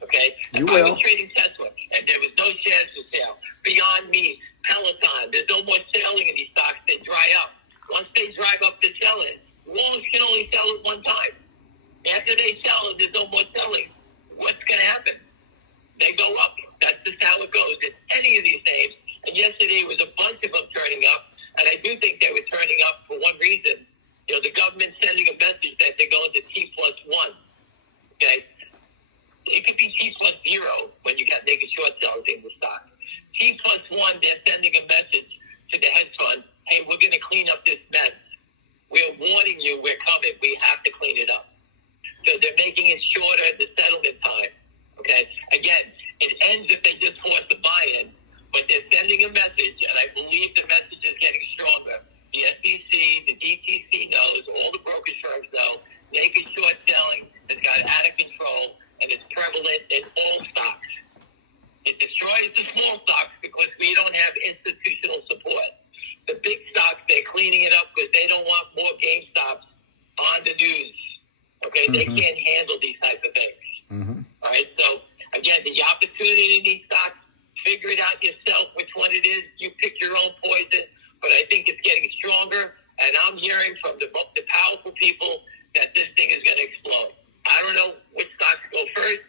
Okay? You if will. I was trading Tesla and there was no shares for sale, Beyond Meat, Peloton, there's no more selling in these stocks. They dry up. Once they drive up the selling, Walls can only sell at one time. After they sell and there's no more selling, what's going to happen? They go up. That's just how it goes. It's any of these names. And yesterday was a bunch of them turning up. And I do think they were turning up for one reason. The government sending a message that they're going to T+1. Okay? It could be T+0 when you got naked short sellers in the stock. T+1, they're sending a message to the hedge fund, hey, we're going to clean up this mess. We're warning you we're coming. We have to clean it up. So they're making it shorter, the settlement time. Okay? Again, it ends if they just force the buy-in, but they're sending a message, and I believe the message is getting stronger. The SEC, the DTC knows, all the brokerage firms know, naked short selling has got out of control, and it's prevalent in all stocks. It destroys the small stocks because we don't have institutional support. The big stocks, they're cleaning it up because they don't want more GameStops on the news. Okay? They can't handle these type of things. All right? So, again, the opportunity in these stocks, figure it out yourself which one it is. You pick your own poison. But I think it's getting stronger, and I'm hearing from the powerful people that this thing is going to explode. I don't know which stocks go first.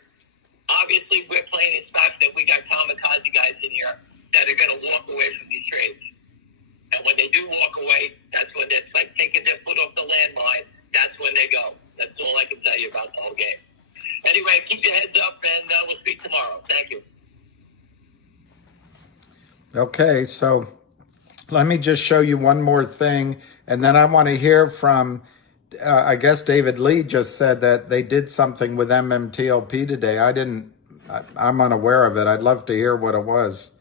Obviously, we're playing in stocks that we got kamikaze guys in here that are going to walk away from these trades. And when they do walk away, that's when it's like taking their foot off the landmine. That's when they go. That's all I can tell you about the whole game. Anyway, keep your heads up, and we'll speak tomorrow. Thank you. Okay, so let me just show you one more thing, and then I want to hear from, I guess David Lee just said that they did something with MMTLP today. I'm unaware of it. I'd love to hear what it was.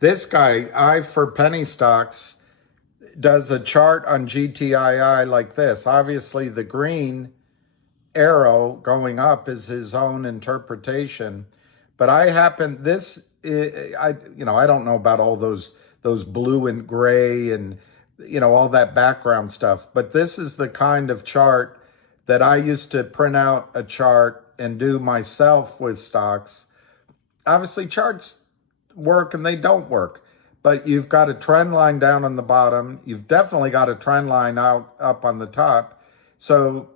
This guy, I for penny stocks, does a chart on GTII like this. Obviously, the green arrow going up is his own interpretation, but I happen this I I don't know about all those blue and gray and all that background stuff, but this is the kind of chart that I used to print out a chart and do myself with stocks. Obviously, charts work and they don't work, but you've got a trend line down on the bottom. You've definitely got a trend line out up on the top. So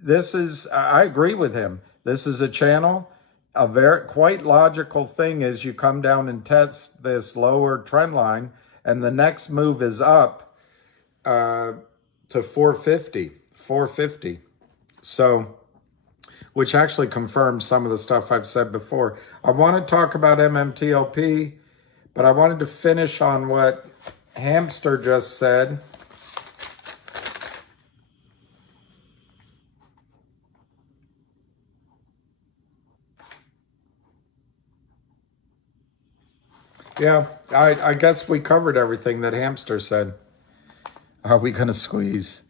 this is, I agree with him. This is a channel. A very quite logical thing is you come down and test this lower trend line, and the next move is up to 450. So, which actually confirms some of the stuff I've said before. I want to talk about MMTLP, but I wanted to finish on what Hamster just said. Yeah, I guess we covered everything that Hamster said. Are we going to squeeze?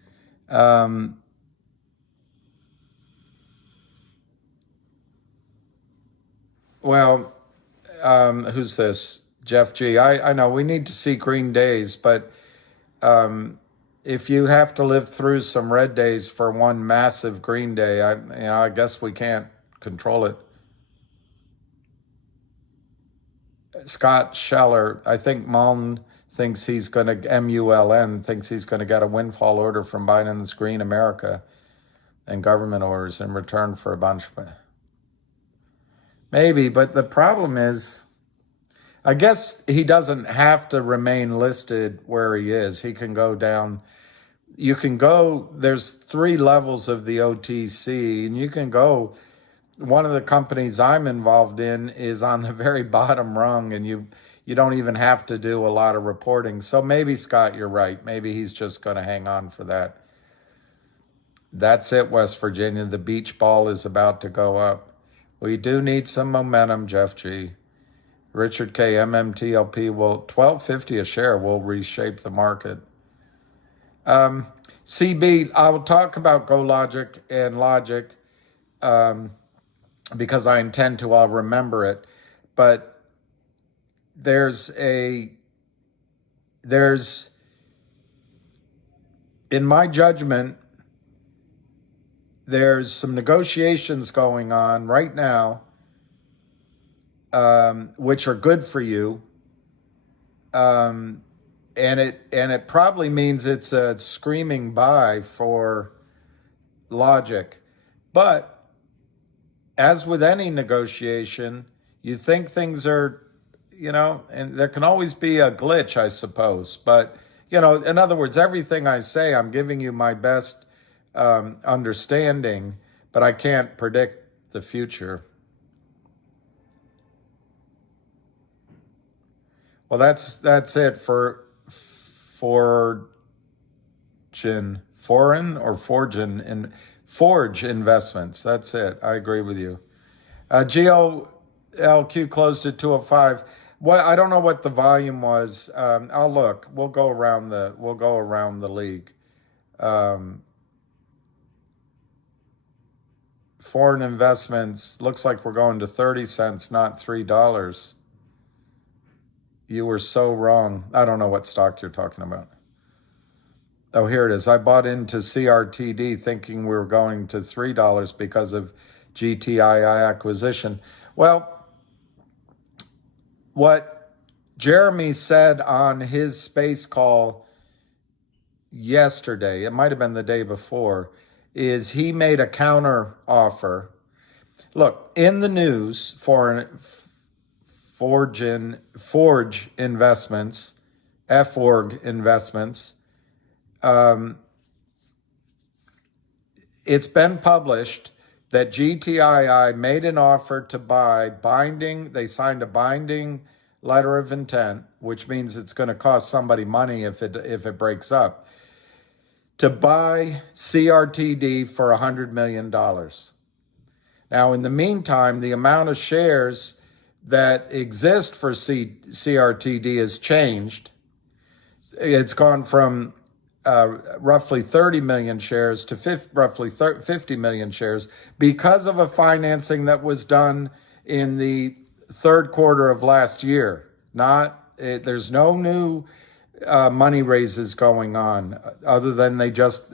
Well, who's this? Jeff G. I know we need to see green days, but if you have to live through some red days for one massive green day, I guess we can't control it. Scott Scheller, I think Mullen thinks he's going to, MULN thinks he's going to get a windfall order from Biden's Green America and government orders in return for a bunch of, maybe, but the problem is, I guess he doesn't have to remain listed where he is. He can go down. You can go, there's 3 levels of the OTC, and you can go, one of the companies I'm involved in is on the very bottom rung, and you don't even have to do a lot of reporting. So maybe, Scott, you're right. Maybe he's just going to hang on for that. That's it, West Virginia. The beach ball is about to go up. We do need some momentum, Jeff G. Richard K. MMTLP will $12.50 a share will reshape the market. CB, I'll talk about GoLogic and Logic because I intend to. I'll remember it, but there's in my judgment, there's some negotiations going on right now, which are good for you, and it probably means it's a screaming buy for Logic. But as with any negotiation, you think things are, and there can always be a glitch, I suppose. But in other words, everything I say, I'm giving you my best understanding, but I can't predict the future. Well, that's it for Forge Investments. That's it. I agree with you. GOLQ closed at 205. I don't know what the volume was. I'll look. We'll go around the league. Foreign investments looks like we're going to 30 cents, not $3. You were so wrong. I don't know what stock you're talking about. Oh, here it is. I bought into CRTD thinking we were going to $3 because of GTII acquisition. Well, what Jeremy said on his space call yesterday, it might have been the day before, is he made a counter offer. Look, in the news, Forge Investments, FORG Investments, it's been published that GTII made an offer to buy they signed a binding letter of intent, which means it's going to cost somebody money if it breaks up, to buy CRTD for $100 million. Now, in the meantime, the amount of shares that exist for CRTD has changed. It's gone from roughly 30 million shares to roughly 50 million shares because of a financing that was done in the third quarter of last year. There's no new money raises going on other than they just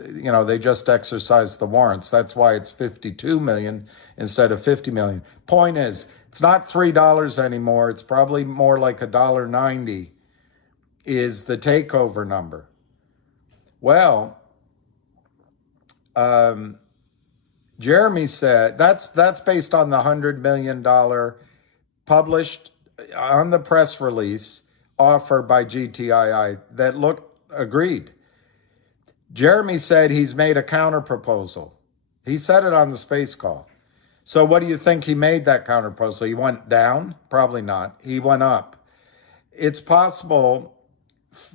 exercised the warrants. That's why it's 52 million instead of 50 million. Point is, it's not $3 anymore. It's probably more like $1.90 is the takeover number. Well, Jeremy said that's based on the $100 million published on the press release offer by GTII that looked agreed. Jeremy said he's made a counter proposal. He said it on the space call. So what do you think he made that counter proposal? He went down? Probably not. He went up. It's possible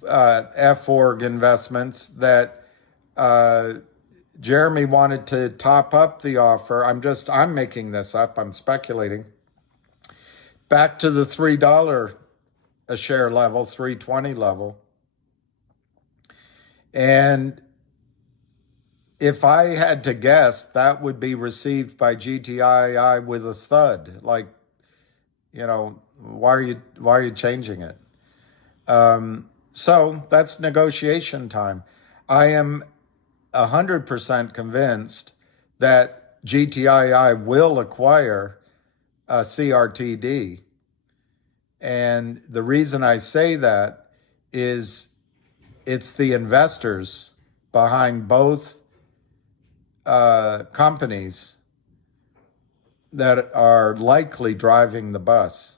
F-Org investments that Jeremy wanted to top up the offer. I'm making this up. I'm speculating. Back to the $3 a share level, $3.20 level. And if I had to guess, that would be received by GTII with a thud. Like, why are you changing it? So that's negotiation time. I am 100% convinced that GTII will acquire CRTD. And the reason I say that is it's the investors behind both companies that are likely driving the bus.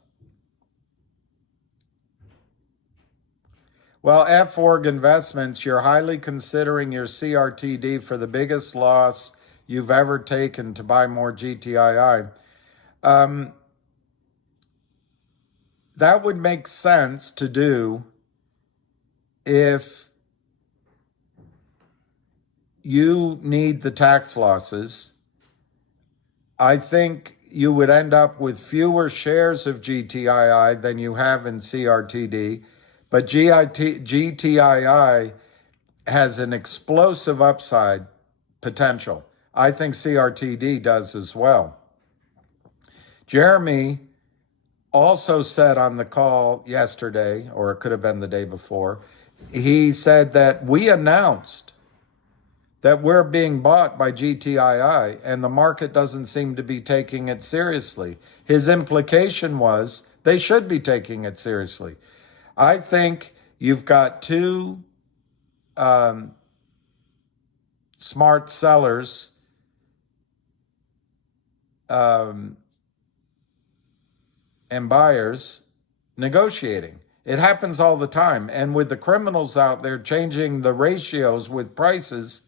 Well, F-Org Investments, you're highly considering your CRTD for the biggest loss you've ever taken to buy more GTII. That would make sense to do if you need the tax losses. I think you would end up with fewer shares of GTII than you have in CRTD, but GTII has an explosive upside potential. I think CRTD does as well. Jeremy also said on the call yesterday, or it could have been the day before, he said that we announced that we're being bought by GTII and the market doesn't seem to be taking it seriously. His implication was they should be taking it seriously. I think you've got two smart sellers and buyers negotiating. It happens all the time. And with the criminals out there changing the ratios with prices,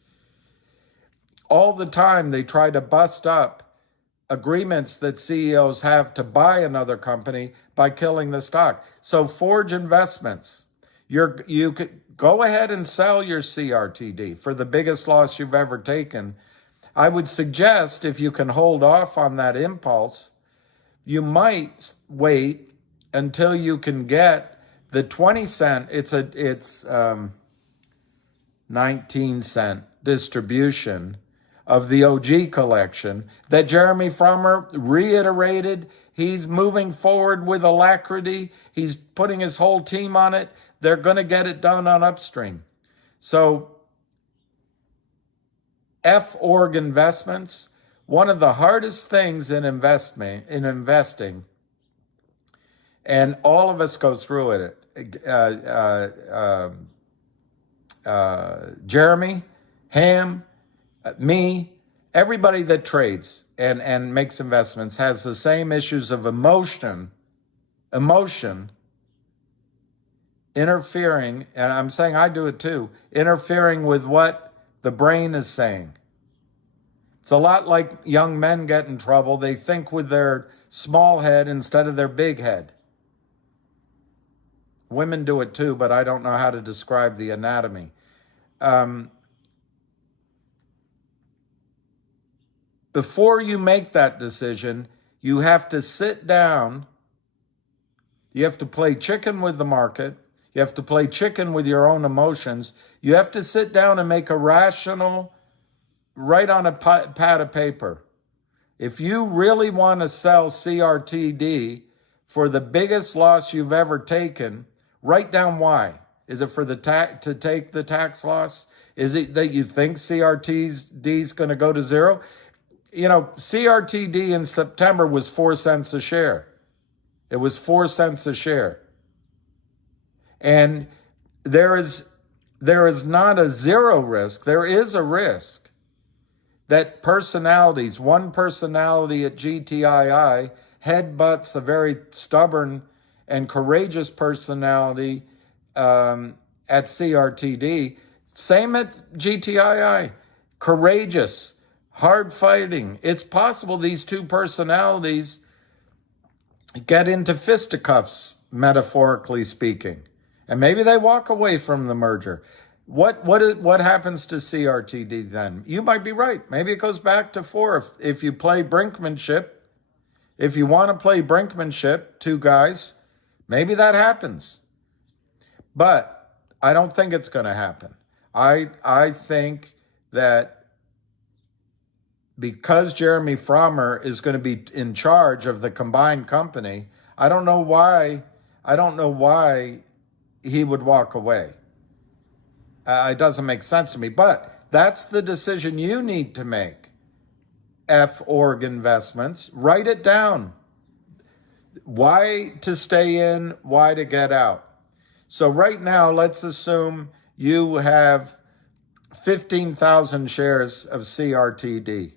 all the time they try to bust up agreements that CEOs have to buy another company by killing the stock. So Forge Investments, you could go ahead and sell your CRTD for the biggest loss you've ever taken. I would suggest if you can hold off on that impulse, you might wait until you can get the 20-cent, it's 19-cent distribution of the OG collection that Jeremy Frommer reiterated. He's moving forward with alacrity. He's putting his whole team on it. They're going to get it done on upstream. So F-Org Investments, one of the hardest things in investing, and all of us go through it. Jeremy, Ham, me, everybody that trades and makes investments has the same issues of emotion interfering, and I'm saying I do it too, interfering with what the brain is saying. It's a lot like young men get in trouble. They think with their small head instead of their big head. Women do it too, but I don't know how to describe the anatomy. Before you make that decision, you have to sit down You have to play chicken with the market. You have to play chicken with your own emotions. You have to sit down and make a rational, write on a pad of paper. If you really want to sell CRTD for the biggest loss you've ever taken, write down why. Is it for the to take the tax loss? Is it that you think CRTD is going to go to zero? You know, CRTD in September was 4 cents a share. It was 4 cents a share. And there is not a zero risk. There is a risk that personalities, one personality at GTII headbutts a very stubborn and courageous personality at CRTD. Same at GTII. Courageous, hard fighting. It's possible these two personalities get into fisticuffs, metaphorically speaking. And maybe they walk away from the merger. What happens to CRTD then? You might be right. Maybe it goes back to 4 if you play brinkmanship. If you want to play brinkmanship, two guys, maybe that happens. But I don't think it's going to happen. I think that because Jeremy Frommer is going to be in charge of the combined company, I don't know why he would walk away. It doesn't make sense to me, but that's the decision you need to make. F.org Investments, write it down. Why to stay in, why to get out. So right now, let's assume you have 15,000 shares of CRTD.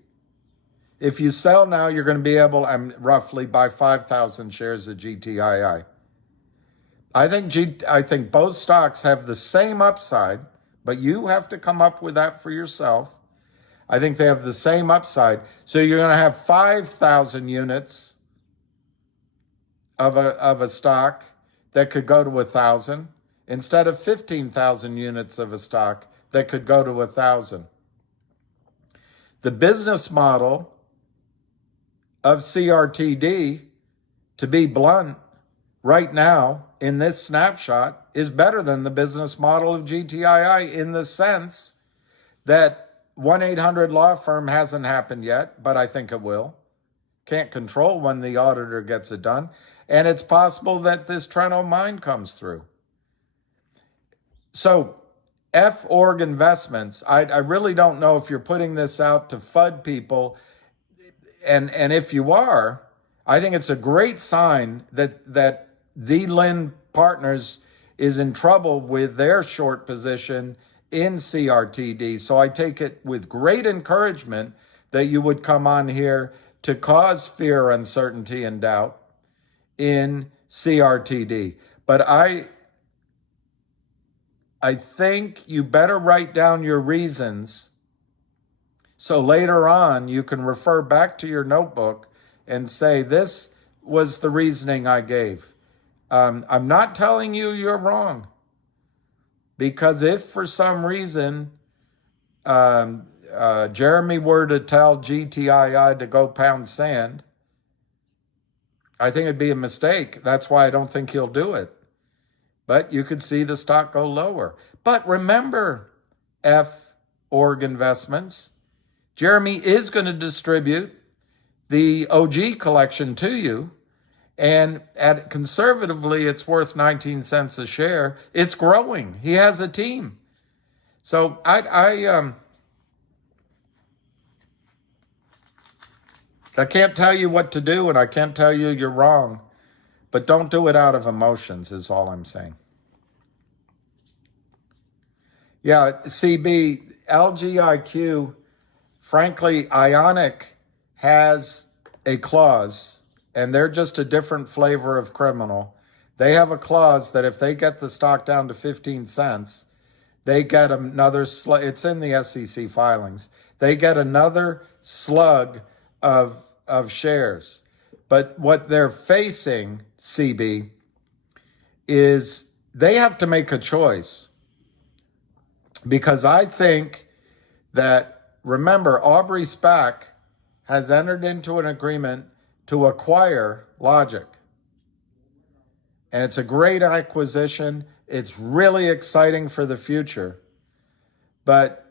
If you sell now, you're going to be able, roughly, buy 5,000 shares of GTII. I think both stocks have the same upside, but you have to come up with that for yourself. I think they have the same upside. So you're going to have 5,000 units of a stock that could go to 1,000 instead of 15,000 units of a stock that could go to 1,000. The business model of CRTD, to be blunt, right now in this snapshot is better than the business model of GTII in the sense that 1-800 law firm hasn't happened yet, but I think it will. Can't control when the auditor gets it done. And it's possible that this Treno mine comes through. So F.org Investments, I really don't know if you're putting this out to FUD people. And if you are, I think it's a great sign that the Lynn Partners is in trouble with their short position in CRTD. So I take it with great encouragement that you would come on here to cause fear, uncertainty, and doubt in CRTD. But I think you better write down your reasons so later on you can refer back to your notebook and say, this was the reasoning I gave. I'm not telling you you're wrong, because if for some reason Jeremy were to tell GTII to go pound sand, I think it'd be a mistake. That's why I don't think he'll do it. But you could see the stock go lower. But remember, F.org Investments, Jeremy is going to distribute the OG collection to you. And conservatively, it's worth 19 cents a share. It's growing. He has a team. So I can't tell you what to do, and I can't tell you you're wrong, but don't do it out of emotions is all I'm saying. Yeah, CB, LGIQ, frankly, Ionic has a clause, and they're just a different flavor of criminal. They have a clause that if they get the stock down to 15 cents, they get another it's in the SEC filings. They get another slug of shares. But what they're facing, CB, is they have to make a choice. Because I think that, remember, Aubrey SPAC has entered into an agreement to acquire Logic. and it's a great acquisition. It's really exciting for the future. But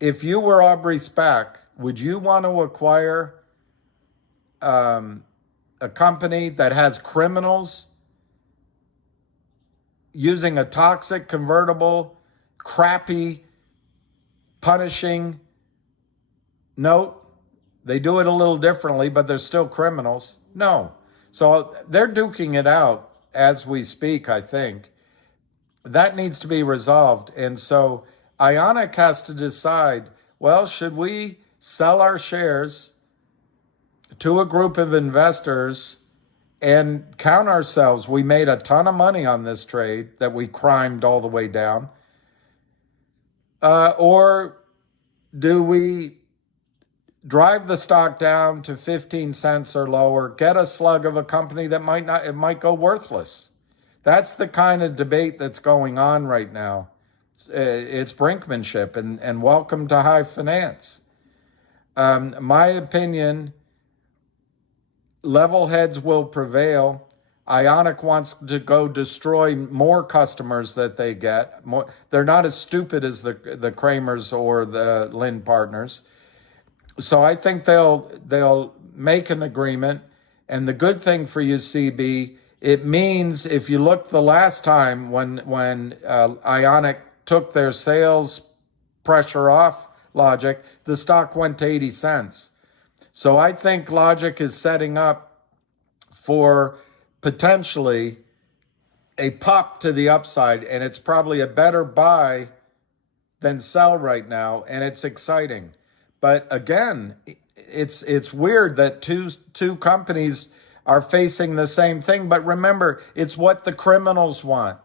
if you were Aubrey Spack, would you want to acquire a company that has criminals using a toxic convertible, crappy, punishing note? They do it a little differently, but they're still criminals. No. So they're duking it out as we speak, I think. That needs to be resolved. And so Ionic has to decide, well, should we sell our shares to a group of investors and count ourselves? We made a ton of money on this trade that we crimed all the way down. Or do we drive the stock down to 15 cents or lower, get a slug of a company that might go worthless? That's the kind of debate that's going on right now. It's brinkmanship, and welcome to high finance. My opinion, level heads will prevail. Ionic wants to go destroy more customers that they get. They're not as stupid as the Kramers or the Lynn partners. So I think they'll make an agreement. And the good thing for you, CB, it means if you look the last time when Ionic took their sales pressure off Logic, the stock went to 80 cents. So I think Logic is setting up for potentially a pop to the upside, and it's probably a better buy than sell right now, and it's exciting. But again, it's weird that two companies are facing the same thing. But remember, it's what the criminals want.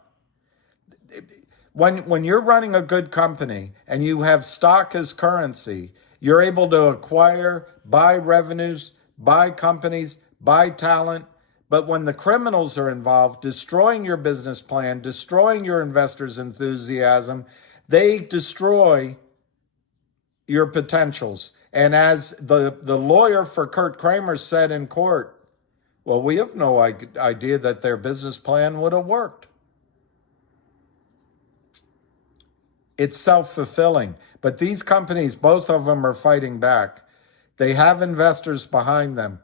When you're running a good company and you have stock as currency, you're able to acquire, buy revenues, buy companies, buy talent. But when the criminals are involved, destroying your business plan, destroying your investors' enthusiasm, they destroy your potentials. And as the lawyer for Kurt Kramer said in court, well, we have no idea that their business plan would have worked. It's self-fulfilling. But these companies, both of them are fighting back. They have investors behind them.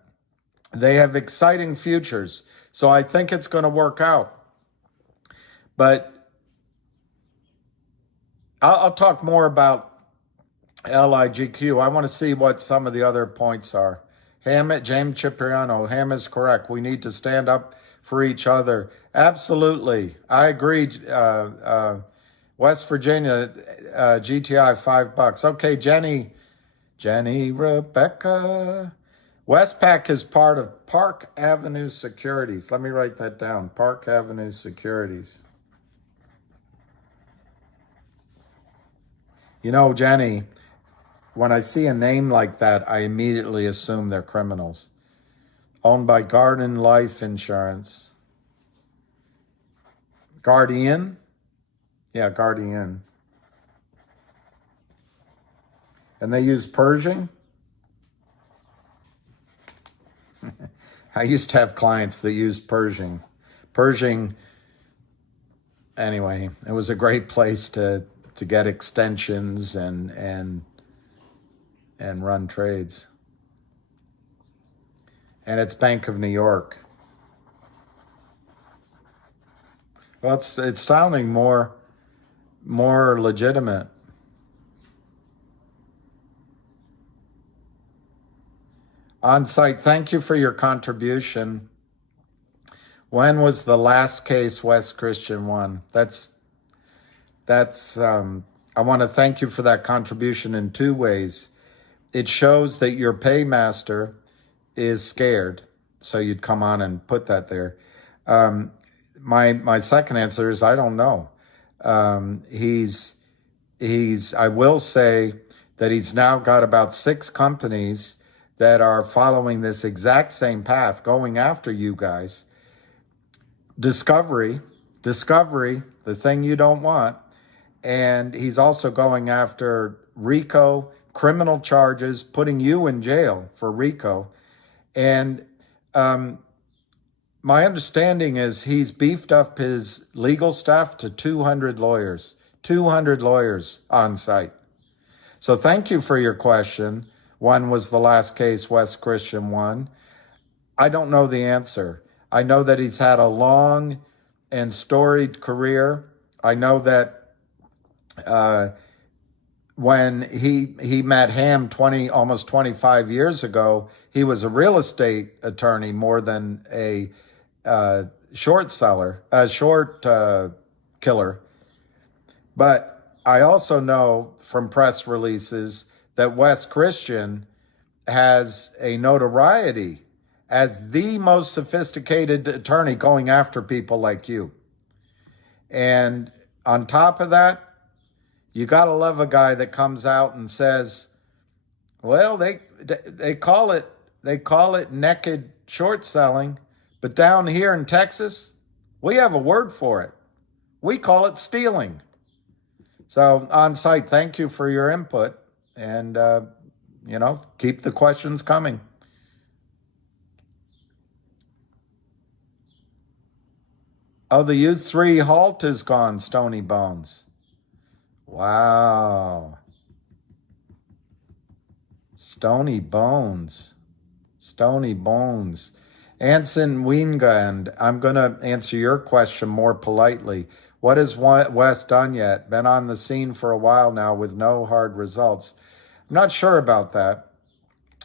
They have exciting futures. So I think it's going to work out. But I'll talk more about LIGQ. I want to see what some of the other points are. James Cipriano, Ham is correct. We need to stand up for each other. Absolutely. I agree. West Virginia, GTI, $5. Okay, Jenny, Rebecca. Westpac is part of Park Avenue Securities. Let me write that down. Park Avenue Securities. You know, Jenny, when I see a name like that, I immediately assume they're criminals. Owned by Garden Life Insurance. Guardian? Yeah, Guardian. And they use Pershing? I used to have clients that used Pershing. Pershing, anyway, it was a great place to get extensions and run trades. And it's Bank of New York. Well, it's sounding more legitimate. On site, thank you for your contribution. When was the last case West Christian won? That's I want to thank you for that contribution in two ways. It shows that your paymaster is scared, so you'd come on and put that there. My second answer is I don't know. I will say that he's now got about 6 companies that are following this exact same path, going after you guys. Discovery, the thing you don't want. And he's also going after RICO, criminal charges, putting you in jail for RICO. And my understanding is he's beefed up his legal staff to 200 lawyers, 200 lawyers on site. So thank you for your question. One was the last case West Christian won. I don't know the answer. I know that he's had a long and storied career. I know that when he met Ham almost 25 years ago, he was a real estate attorney more than a short seller, a short killer. But I also know from press releases that Wes Christian has a notoriety as the most sophisticated attorney going after people like you. And on top of that, you got to love a guy that comes out and says, well, they call it naked short selling, but down here in Texas, we have a word for it. We call it stealing. So on site, thank you for your input, and keep the questions coming. Oh, the U3 halt is gone, Stony Bones. Wow. Stony Bones. Stony Bones. Anson Wiengand, I'm going to answer your question more politely. What has Wes done yet? Been on the scene for a while now with no hard results. I'm not sure about that.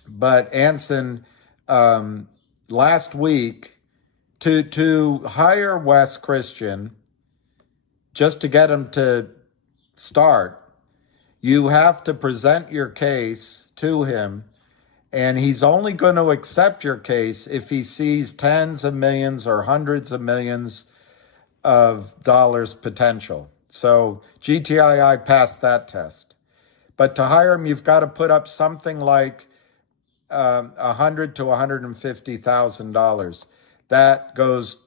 But Anson, last week, to hire Wes Christian, just to get him to start, you have to present your case to him, and he's only going to accept your case if he sees tens of millions or hundreds of millions of dollars potential. So GTII passed that test. But to hire him, you've got to put up something like $100,000 to $150,000. That goes,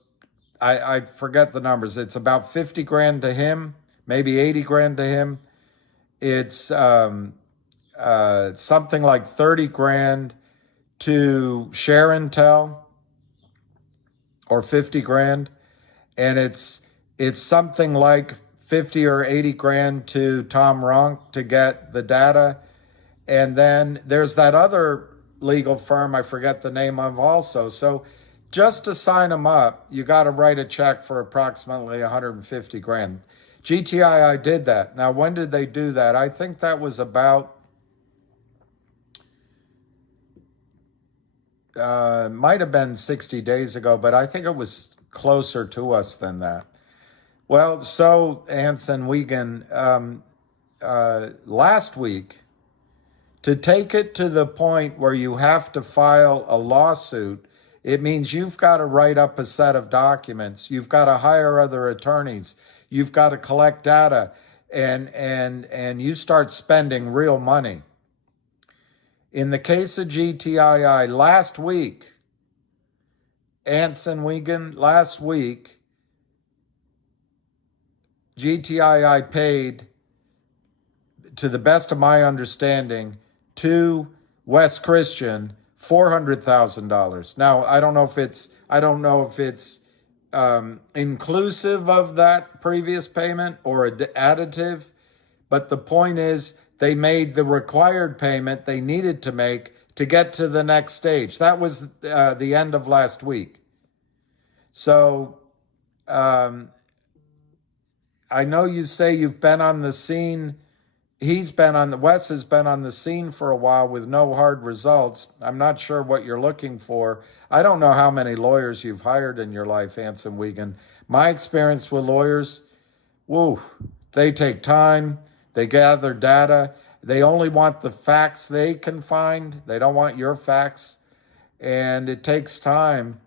I forget the numbers. It's about 50 grand to him, maybe 80 grand to him. It's something like 30 grand to share and tell, or 50 grand. And it's something like 50 or 80 grand to Tom Ronk to get the data. And then there's that other legal firm, I forget the name of also. So just to sign them up, you got to write a check for approximately 150 grand. GTII did that. Now, when did they do that? I think that was about, might have been 60 days ago, but I think it was closer to us than that. Well, so Anson Wiegand, last week, to take it to the point where you have to file a lawsuit, it means you've got to write up a set of documents. You've got to hire other attorneys. You've got to collect data, and you start spending real money. In the case of GTII, last week, Anson Wiegand, last week, GTII paid, to the best of my understanding, to Wes Christian $400,000. Now, I don't know if it's inclusive of that previous payment or additive, but the point is they made the required payment they needed to make to get to the next stage. That was the end of last week. So I know you say you've been on the scene. Wes has been on the scene for a while with no hard results. I'm not sure what you're looking for. I don't know how many lawyers you've hired in your life, Anson Wiegand. My experience with lawyers, they take time, they gather data, they only want the facts they can find. They don't want your facts, and it takes time.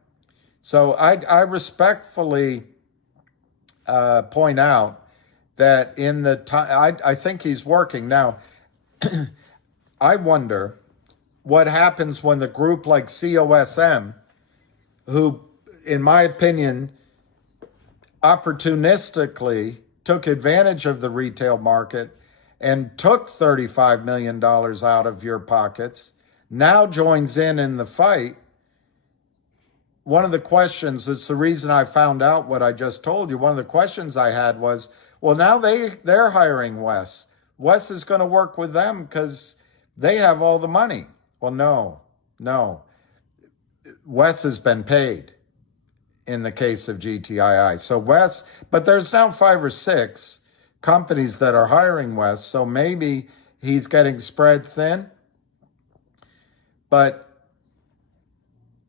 So I respectfully point out that in the time, I think he's working. Now, I wonder what happens when the group like COSM, who, in my opinion, opportunistically took advantage of the retail market and took $35 million out of your pockets, now joins in the fight. one of the questions, it's the reason I found out what I just told you. One of the questions I had was, well, now they're hiring Wes. Wes is going to work with them because they have all the money. Well, no. Wes has been paid in the case of GTII. So Wes, but there's now 5 or 6 companies that are hiring Wes. So maybe he's getting spread thin. But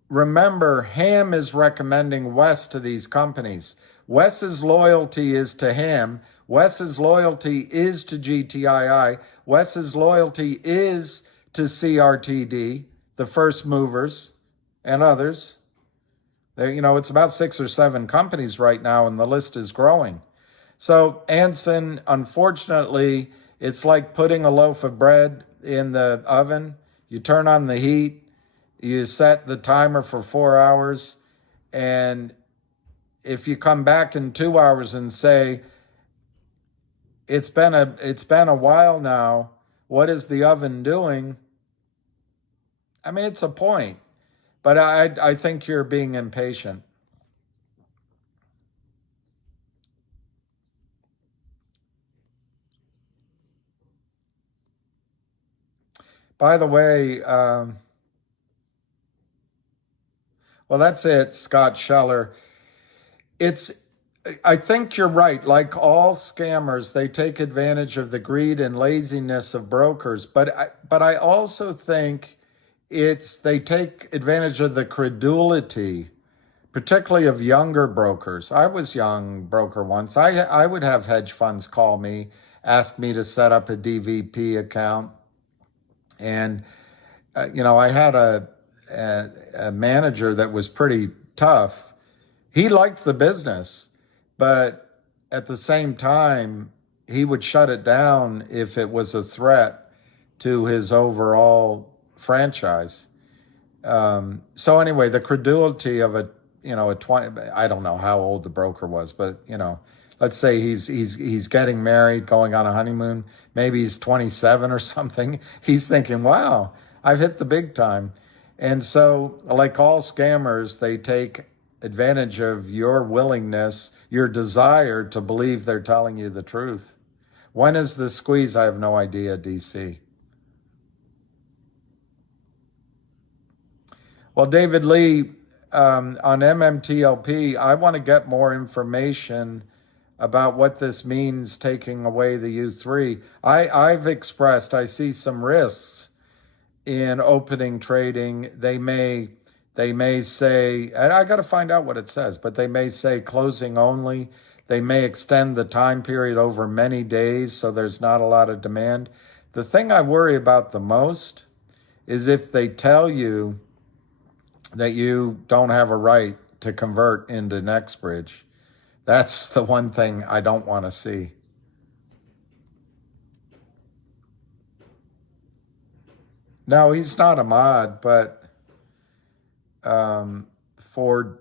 remember, Ham is recommending Wes to these companies. Wes's loyalty is to Ham. Wes's loyalty is to GTII. Wes's loyalty is to CRTD, the first movers, and others. There, it's about 6 or 7 companies right now, and the list is growing. So, Anson, unfortunately, it's like putting a loaf of bread in the oven. You turn on the heat, you set the timer for 4 hours, and if you come back in 2 hours and say, it's been a while now, what is the oven doing? I mean, it's a point, but I think you're being impatient. By the way, well, that's it, Scott Scheller. I think you're right. Like all scammers, they take advantage of the greed and laziness of brokers. But I also think they take advantage of the credulity, particularly of younger brokers. I was a young broker once. I would have hedge funds call me, ask me to set up a DVP account. And, I had a manager that was pretty tough. He liked the business, but at the same time, he would shut it down if it was a threat to his overall franchise. So anyway, the credulity of a 20, I don't know how old the broker was, but let's say he's getting married, going on a honeymoon. Maybe he's 27 or something. He's thinking, wow, I've hit the big time. And so, like all scammers, they take advantage of your willingness, your desire to believe they're telling you the truth. When is the squeeze? I have no idea, DC. Well, David Lee, on MMTLP, I want to get more information about what this means, taking away the U3. I've expressed, I see some risks in opening trading. They may say, and I got to find out what it says, but they may say closing only. They may extend the time period over many days, so there's not a lot of demand. The thing I worry about the most is if they tell you that you don't have a right to convert into NextBridge. That's the one thing I don't want to see. No, he's not a mod, but for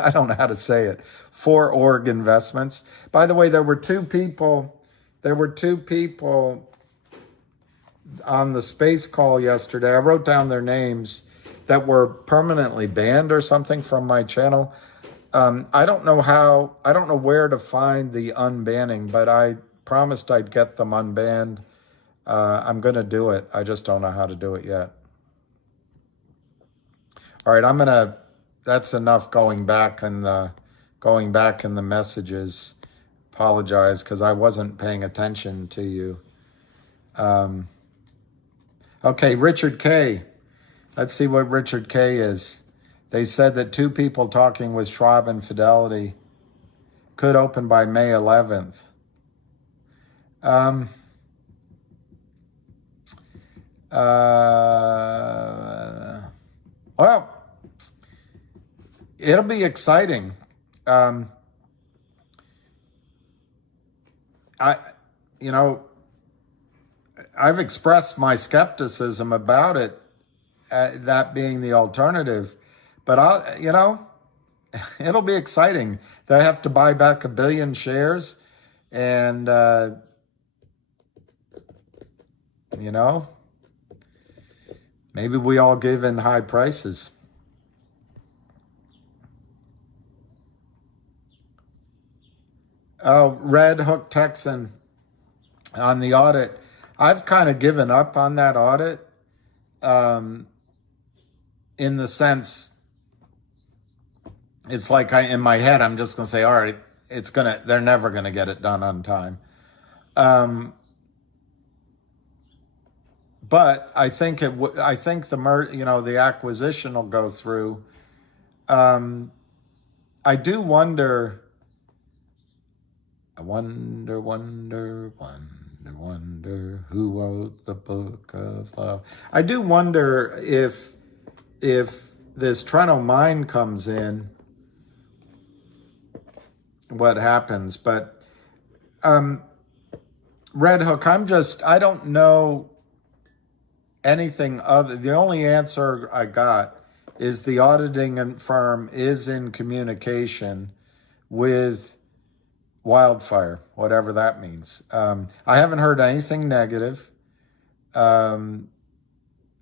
I don't know how to say it. For org investments. By the way, there were two people on the space call yesterday. I wrote down their names that were permanently banned or something from my channel. I don't know where to find the unbanning, but I promised I'd get them unbanned. I'm going to do it. I just don't know how to do it yet. All right, that's enough going back in the messages. Apologize because I wasn't paying attention to you. Okay, Richard K. Let's see what Richard K is. They said that 2 people talking with Schwab and Fidelity could open by May 11th. Well, it'll be exciting. I've expressed my skepticism about it, that being the alternative, but it'll be exciting. They have to buy back 1 billion shares, and maybe we all give in high prices. Red Hook Texan on the audit. I've kind of given up on that audit, in the sense, it's like in my head, I'm just going to say, all right, they're never going to get it done on time. But I think the acquisition will go through. I do wonder. I wonder who wrote the book of love. I do wonder if this Treno mine comes in, what happens. But Red Hook, I don't know anything other. The only answer I got is the auditing firm is in communication with Wildfire, whatever that means. I haven't heard anything negative. Now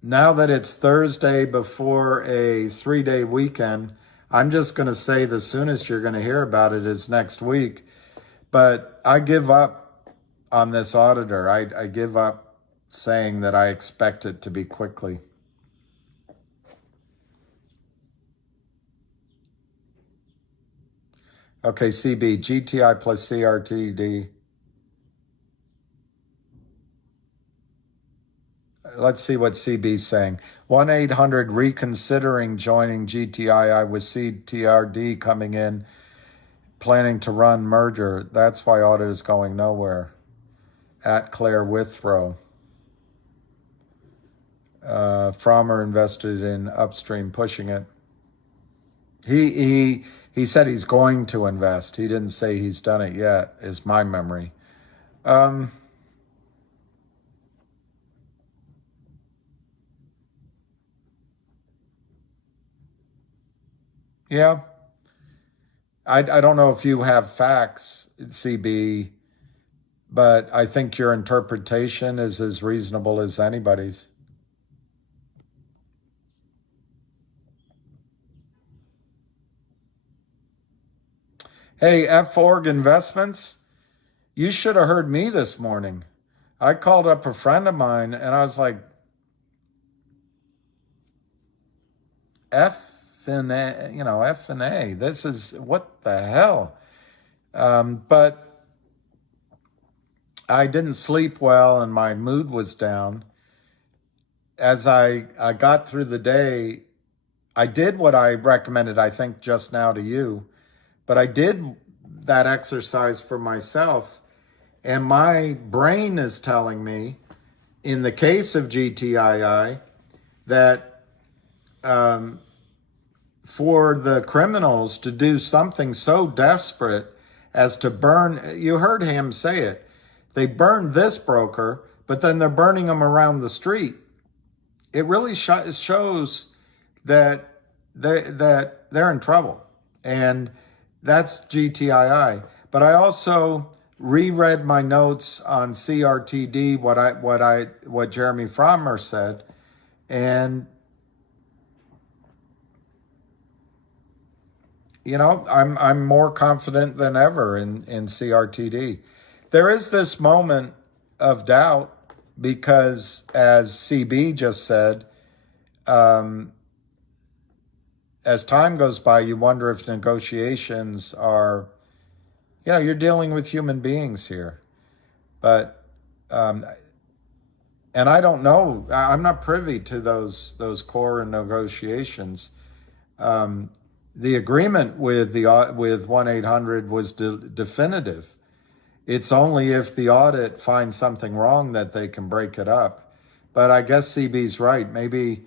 that it's Thursday before a 3-day weekend, I'm just going to say the soonest you're going to hear about it is next week. But I give up on this auditor. I give up saying that I expect it to be quickly. Okay, CB, GTI plus CRTD. Let's see what CB's saying. 1-800 reconsidering joining GTII with CTRD coming in, planning to run merger. That's why audit is going nowhere. At Claire Withrow. Frommer invested in upstream, pushing it. He said he's going to invest. He didn't say he's done it yet, is my memory. Yeah. I don't know if you have facts, CB, but I think your interpretation is as reasonable as anybody's. Hey, F-Org Investments, you should have heard me this morning. I called up a friend of mine and I was like, F and A, this is, what the hell? But I didn't sleep well and my mood was down. As I got through the day, I did what I recommended, I think, just now to you. But I did that exercise for myself, and my brain is telling me, in the case of GTII, that for the criminals to do something so desperate as to burn, you heard him say it, they burned this broker, but then they're burning them around the street. It really shows that they're in trouble. And that's GTII. But I also reread my notes on CRTD, what Jeremy Frommer said, and I'm more confident than ever in CRTD. There is this moment of doubt because, as CB just said, as time goes by, you wonder if negotiations are, you're dealing with human beings here. But, and I don't know, I'm not privy to those core negotiations. The agreement with 1-800 was definitive. It's only if the audit finds something wrong that they can break it up. But I guess CB's right. Maybe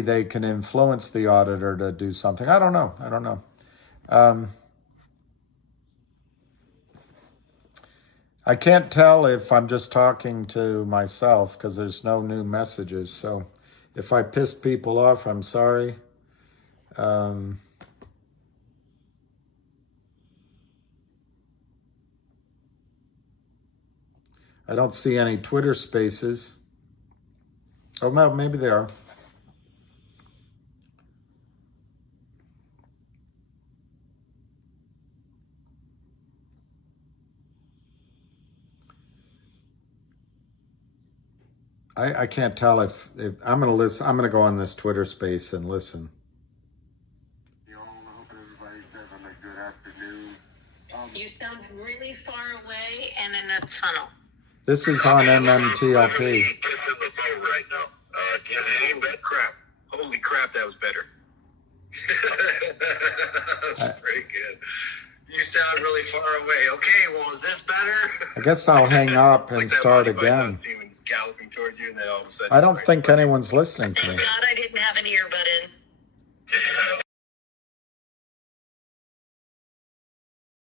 they can influence the auditor to do something. I don't know. I can't tell if I'm just talking to myself because there's no new messages. So if I pissed people off, I'm sorry. I don't see any Twitter spaces. Oh, well, maybe they are. I can't tell if I'm gonna listen. I'm gonna go on this Twitter space and listen. I hope everybody's having a good afternoon. You sound really far away and in a tunnel. This is on MMTLP. It's in the phone right now. That crap. Holy crap, that was better. That's pretty good. You sound really far away. Okay, well, is this better? I guess I'll hang up It's and like that start Monty Python again. scene when he's galloping towards you, and then all of a sudden I he's don't right think in front of you. anyone's listening to me. Thank God I didn't have an earbud in.